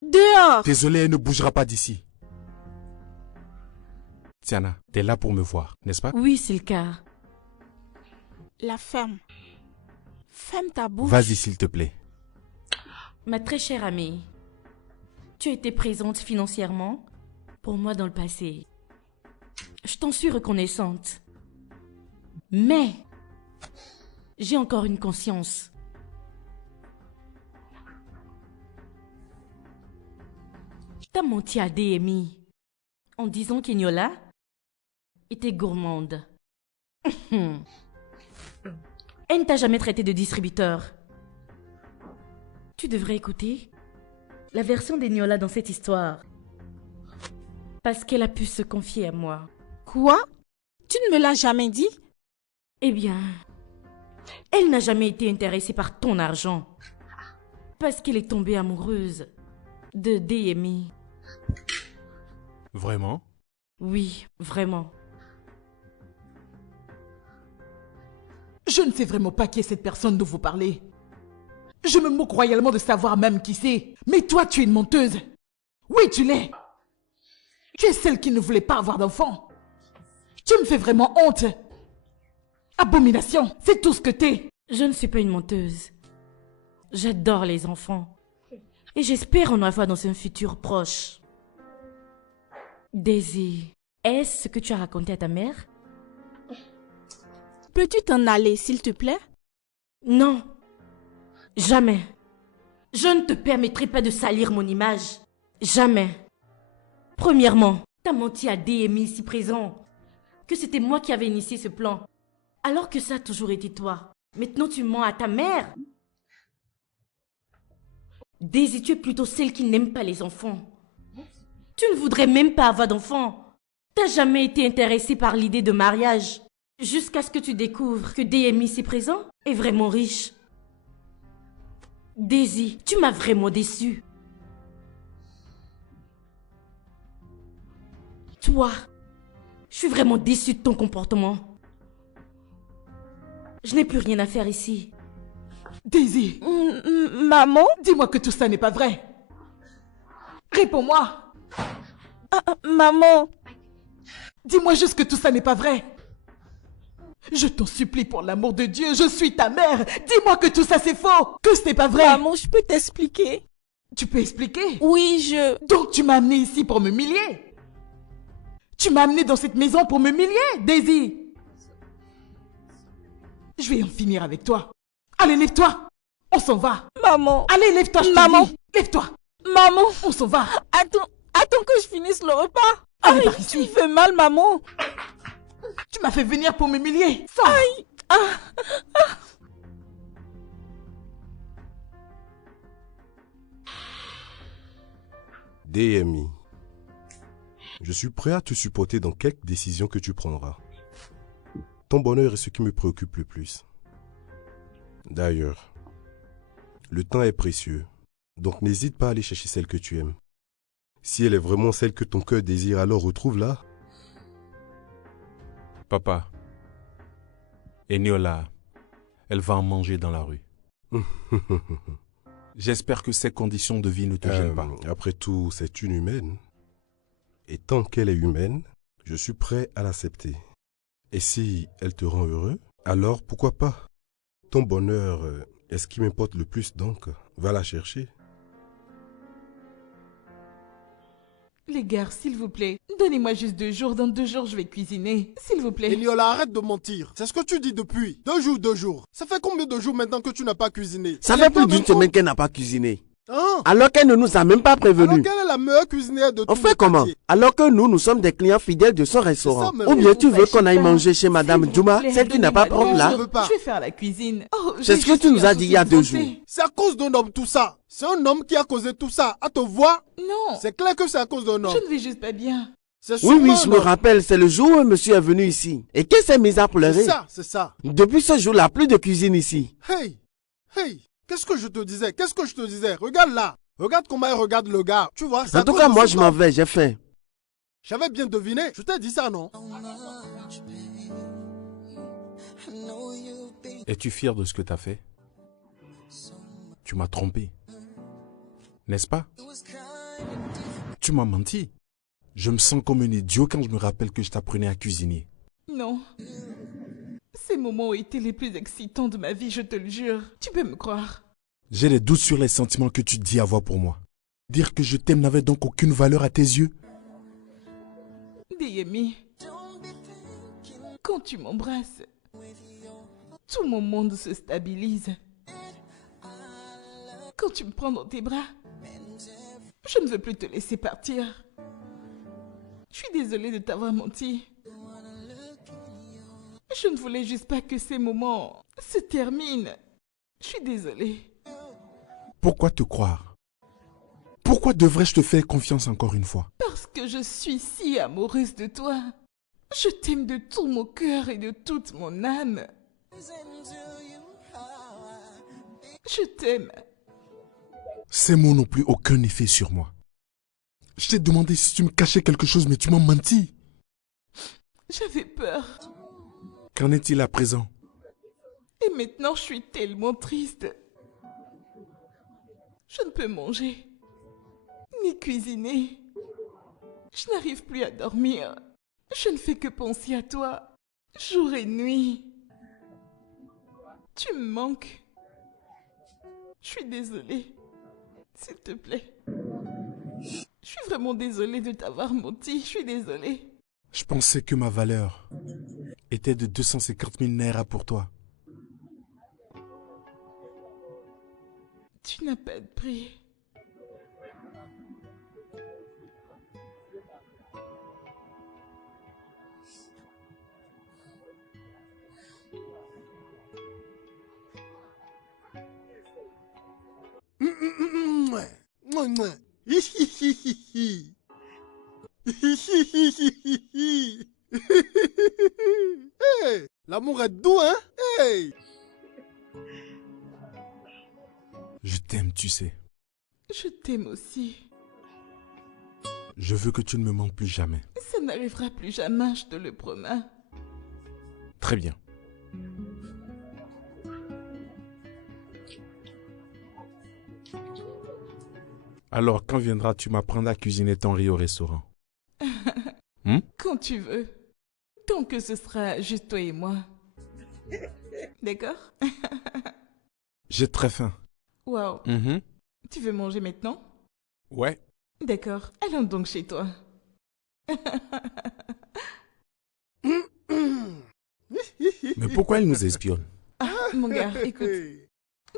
Dehors! Désolé, elle ne bougera pas d'ici. Tiana, t'es là pour me voir, n'est-ce pas? Oui, c'est le cas. La ferme. Ferme ta bouche. Vas-y, s'il te plaît. Ma très chère amie, tu as été présente financièrement pour moi dans le passé. Je t'en suis reconnaissante. Mais j'ai encore une conscience. T'as menti à DMI en disant qu'Ignola était gourmande. Elle ne t'a jamais traité de distributeur. Tu devrais écouter la version d'Ignola dans cette histoire. Parce qu'elle a pu se confier à moi. Quoi? Tu ne me l'as jamais dit? Eh bien, elle n'a jamais été intéressée par ton argent. Parce qu'elle est tombée amoureuse de DMI. Vraiment? Oui, vraiment. Je ne sais vraiment pas qui est cette personne dont vous parlez. Je me moque royalement de savoir même qui c'est. Mais toi, tu es une menteuse. Oui, tu l'es. Tu es celle qui ne voulait pas avoir d'enfant. Tu me fais vraiment honte. Abomination, c'est tout ce que t'es. Je ne suis pas une menteuse. J'adore les enfants. Et j'espère en avoir dans un futur proche. Daisy, est-ce ce que tu as raconté à ta mère? Peux-tu t'en aller, s'il te plaît? Non. Jamais. Je ne te permettrai pas de salir mon image. Jamais. Premièrement, t'as menti à DMI ici présent que c'était moi qui avais initié ce plan. Alors que ça a toujours été toi. Maintenant tu mens à ta mère. Daisy, tu es plutôt celle qui n'aime pas les enfants. Tu ne voudrais même pas avoir d'enfants. T'as jamais été intéressée par l'idée de mariage. Jusqu'à ce que tu découvres que DMI ici présent est vraiment riche. Daisy, tu m'as vraiment déçue. Toi, je suis vraiment déçue de ton comportement. Je n'ai plus rien à faire ici. Daisy. Maman? Dis-moi que tout ça n'est pas vrai. Réponds-moi. Maman. Dis-moi juste que tout ça n'est pas vrai. Je t'en supplie pour l'amour de Dieu, je suis ta mère. Dis-moi que tout ça c'est faux, que ce n'est pas vrai. Maman, je peux t'expliquer. Tu peux expliquer? Oui, Donc tu m'as amené ici pour m'humilier? Tu m'as amené dans cette maison pour m'humilier, Daisy? Je vais en finir avec toi. Allez, lève-toi. On s'en va. Maman. Allez, lève-toi, je te dis. Lève-toi. Maman. On s'en va. Attends que je finisse le repas. Allez, par ici. Il fait mal, maman. Tu m'as fait venir pour m'humilier. Sors. Aïe. DMI, je suis prêt à te supporter dans quelque décision que tu prendras. Ton bonheur est ce qui me préoccupe le plus. D'ailleurs, le temps est précieux, donc n'hésite pas à aller chercher celle que tu aimes. Si elle est vraiment celle que ton cœur désire, alors retrouve-la. Papa, Eniola, elle va en manger dans la rue. J'espère que ces conditions de vie ne te gênent pas. Après tout, c'est une humaine. Et tant qu'elle est humaine, je suis prêt à l'accepter. Et si elle te rend heureux, alors pourquoi pas? Ton bonheur est ce qui m'importe le plus, donc va la chercher. Les gars, s'il vous plaît, donnez-moi juste 2 jours. Dans 2 jours, je vais cuisiner. S'il vous plaît. Eniola, arrête de mentir. C'est ce que tu dis depuis. 2 jours, 2 jours. Ça fait combien de jours maintenant que tu n'as pas cuisiné? Ça fait plus d'une semaine qu'elle n'a pas cuisiné. Hein? Alors qu'elle ne nous a même pas prévenus. Alors qu'elle est la meilleure cuisinière de tout On fait comment? Alors que nous sommes des clients fidèles de son restaurant. Ou bien tu veux qu'on aille manger chez Madame Djouma, celle qui n'a pas propre là? Je vais faire la cuisine. Oh, c'est ce que tu nous as dit il y a 2 jours. C'est à cause d'un homme tout ça. C'est un homme qui a causé tout ça. À te voir? Non. C'est clair que c'est à cause d'un homme. Je ne vais juste pas bien. Oui, je me rappelle. C'est le jour où un monsieur est venu ici. Et qui s'est mis à pleurer? C'est ça. Depuis ce jour-là, plus de cuisine ici. Hey, qu'est-ce que je te disais? Regarde là. Regarde comment elle regarde le gars. Tu vois, en tout cas, moi, je m'en vais. J'ai faim. J'avais bien deviné. Je t'ai dit ça, non? Es-tu fier de ce que tu as fait? Tu m'as trompé. N'est-ce pas? Tu m'as menti. Je me sens comme un idiot quand je me rappelle que je t'apprenais à cuisiner. Non. Ces moments ont été les plus excitants de ma vie, je te le jure. Tu peux me croire. J'ai des doutes sur les sentiments que tu dis avoir pour moi. Dire que je t'aime n'avait donc aucune valeur à tes yeux? Deyemi, quand tu m'embrasses, tout mon monde se stabilise. Quand tu me prends dans tes bras, je ne veux plus te laisser partir. Je suis désolée de t'avoir menti. Je ne voulais juste pas que ces moments se terminent. Je suis désolée. Pourquoi te croire? Pourquoi devrais-je te faire confiance encore une fois? Parce que je suis si amoureuse de toi. Je t'aime de tout mon cœur et de toute mon âme. Je t'aime. Ces mots n'ont plus aucun effet sur moi. Je t'ai demandé si tu me cachais quelque chose, mais tu m'as menti. J'avais peur. Qu'en est-il à présent? Et maintenant, je suis tellement triste. Je ne peux manger, ni cuisiner. Je n'arrive plus à dormir. Je ne fais que penser à toi, jour et nuit. Tu me manques. Je suis désolée. S'il te plaît. Je suis vraiment désolée de t'avoir menti. Je suis désolée. Je pensais que ma valeur était de 250 000 naira pour toi. Tu n'as pas de prix. Hey, l'amour est doux, hein? Hey. Je t'aime, tu sais. Je t'aime aussi. Je veux que tu ne me mentes plus jamais. Ça n'arrivera plus jamais, je te le promets. Très bien. Alors, quand viendras-tu m'apprendre à cuisiner ton riz au restaurant? Quand tu veux. Tant que ce sera juste toi et moi. D'accord? J'ai très faim. Wow. Tu veux manger maintenant? Ouais. D'accord. Allons donc chez toi. Mais pourquoi elle nous espionne? Ah, mon gars, écoute.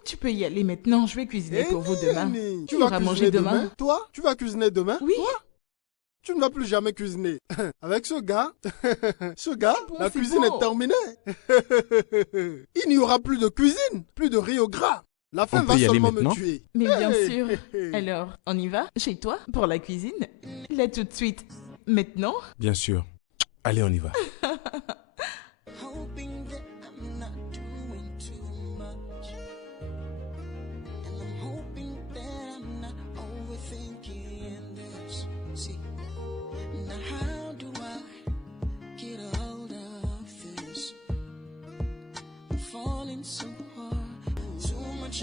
Tu peux y aller maintenant. Je vais cuisiner pour vous demain. Tu vas manger demain? Toi, tu vas cuisiner demain? Oui. Toi? Tu ne vas plus jamais cuisiner. Avec ce gars, bon, la cuisine est terminée. Il n'y aura plus de cuisine, plus de riz au gras. La faim va seulement me tuer. Mais bien sûr. Alors, on y va chez toi pour la cuisine? Là tout de suite. Maintenant? Bien sûr. Allez, on y va. So hard, too much